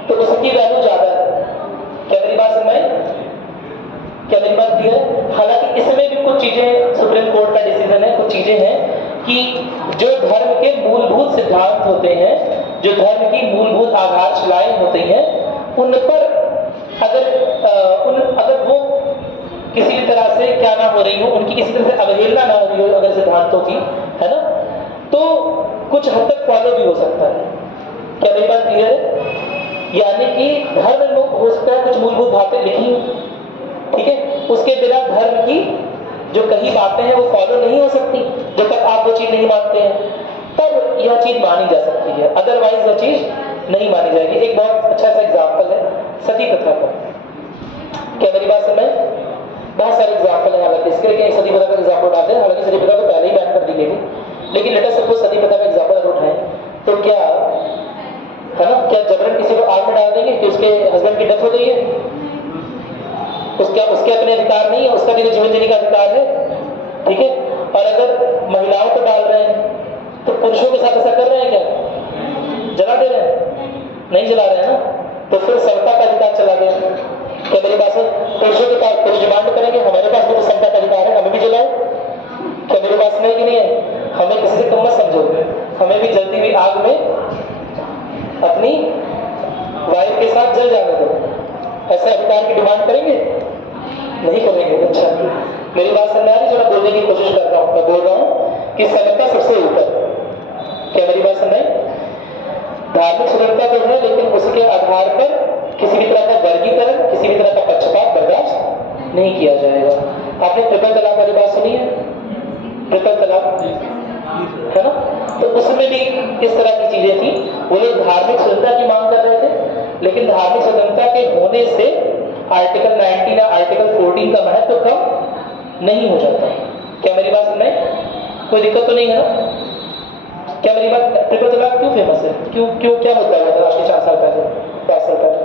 तो उसकी वैल्यू ज्यादा है। क्या मेरी बात समझ में? क्या मेरी बात क्लियर है? हालांकि इसमें भी कुछ चीजें, सुप्रीम कोर्ट का डिसीजन है, कुछ चीजें हैं कि जो धर्म के मूलभूत सिद्धांत होते हैं, जो धर्म की मूलभूत आधारशिलाएं होती हैं, उन पर अगर वो किसी भी तरह से क्या ना हो रही हो, उनकी किसी तरह से अवहेलना ना हो रही हो अगर सिद्धांतों की, है ना, तो कुछ हद तक फॉलो भी हो सकता है। क्या मेरी बात क्लियर है? यानी कि धर्म में हो सकता है कुछ मूलभूत बातें लिखी, ठीक है, उसके बिना धर्म की जो कई बातें हैं वो फॉलो नहीं हो सकती जब तक आप वो चीज नहीं मानते हैं, तब यह चीज मानी जा सकती है, अदरवाइज वह चीज नहीं मानी जाएगी। एक बहुत अच्छा सा एग्जाम्पल है सती प्रथा का। क्या मेरी बात समझ? बहुत सारे एग्जाम्पल है, हालांकि इसके लिए सती प्रथा का एग्जाम्पल डालते हैं, हालांकि सती प्रथा तो पहले ही बैन कर दी गई, लेकिन लेट अस सपोज सती प्रथा का एग्जाम्पल अगर उठाएं तो क्या, है ना, क्या जबरन किसी को आग में डाल देंगे कि उसके हस्बैंड की डेथ हो गई है? उसके अपने अधिकार नहीं है, उसका भी जीवन जीने का अधिकार है, ठीक है। और अगर महिलाओं को डाल रहे हैं तो पुरुषों के साथ ऐसा कर रहे हैं क्या? जला दे रहे हैं? नहीं जला रहे हैं ना, तो फिर समता का अधिकार चला गया। क्या मेरी बात है? पुरुषों के पास पुरुष डिमांड करेंगे हमारे पास भी तो समता का अधिकार है, हमें भी जलाओ। क्या मेरी बात सुनाई कि नहीं है? हमें किसी से कम मत समझो, हमें भी जलती हुई आग में अपनी वाइफ के साथ जल जाने दो, ऐसे अधिकार की डिमांड करेंगे? नहीं करेंगे। अच्छा, मेरी बात समझ आ रही है? जो मैं बोलने की कोशिश कर रहा हूं। मैं बोल रहा हूँ कि स्वतंत्रता सबसे ऊपर। क्या मेरी बात सुन रहे हैं? धार्मिक स्वतंत्रता तो है, लेकिन उसके आधार पर किसी भी तरह का वर्गीकरण, किसी भी तरह का पक्षपात बर्दाश्त नहीं किया जाएगा। आपने ट्रिपल तलाक वाली बात सुनी है? ट्रिपल तलाक है ना, तो उसमें भी इस तरह की चीजें थी। वो लोग धार्मिक स्वतंत्रता की मांग कर रहे थे, लेकिन धार्मिक स्वतंत्रता के होने से आर्टिकल 19 या आर्टिकल 14 का महत्व कम नहीं हो जाता। क्या मेरी बात सुन रहे हैं? कोई दिक्कत तो नहीं है ना? क्या मेरी बात? ट्रिपल तलाक क्यों फेमस है? क्यों क्यों क्या मुद्दा हुआ था राष्ट्रीय 4 साल पहले, 5 साल पहले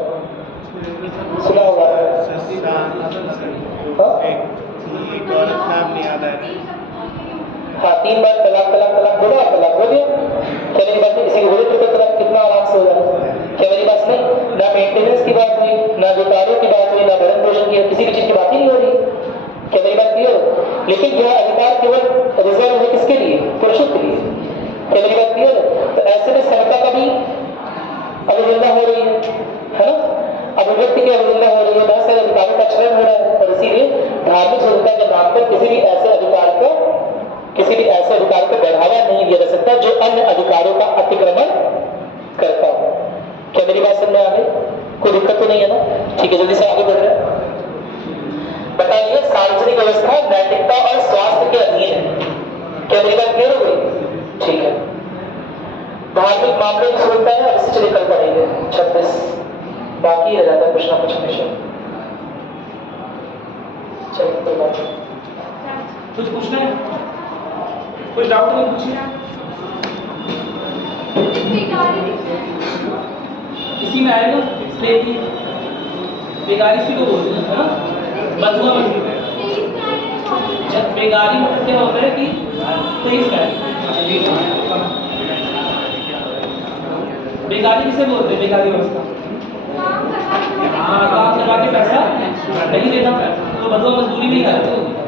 सुना होगा? एक औरत नाम नहीं याद आया। हाँ, 3 बार तलाक तलाक तलाक बोला, तलाक हो गया। क्या मेरी बात? किसी को बोले ट्रिपल तलाक, कितना आराम से हो जाए। क्या मेरी बात नहीं? ना मेंटेनेंस की बात हुई, ना बेकारों की बात हुई, ना भरण पोषण की, किसी भी चीज की बात ही नहीं हो रही। क्या मेरी बात क्लियर? लेकिन यह अधिकार केवल रिजर्व है किसके लिए? पुरुषों के लिए। क्या मेरी बात क्लियर है? तो ऐसे में समता का भी अवहेलना हो रही है ना, अभिव्यक्ति की अवहेलना हो रही है, बहुत सारे अधिकारों का क्षरण हो रहा है। और इसीलिए धार्मिक स्वतंत्रता के नाम पर किसी भी ऐसे अधिकार को बढ़ावा नहीं दिया जा सकता जो अन्य अधिकारों का अतिक्रमण करता हो। क्या मेरी बात समझ में आ गई? कोई दिक्कत तो नहीं है ना? ठीक है, जल्दी से आगे बढ़ रहे हैं। बताइए, सार्वजनिक व्यवस्था नैतिकता और स्वास्थ्य के अधीन है। क्या मेरी बात क्लियर हो गई? ठीक है। धार्मिक मामले की स्वतंत्रता है, अब इससे चले कल पढ़ेंगे 26 बाकी रह जाता है कुछ ना कुछ हमेशा। चलिए कोई बात नहीं। कुछ पूछना है? कुछ डाउट नहीं पूछिए। इसी में आएगा स्लेव की बेगारी इसी को बोलते हैं, है ना? बंधुआ जब बेगारी मतलब क्या होता है कि 23 बेगारी किसे बोलते हैं? बेगारी व्यवस्था, हाँ, काम करवा के पैसा नहीं देना, तो बंधुआ मजदूरी नहीं करते।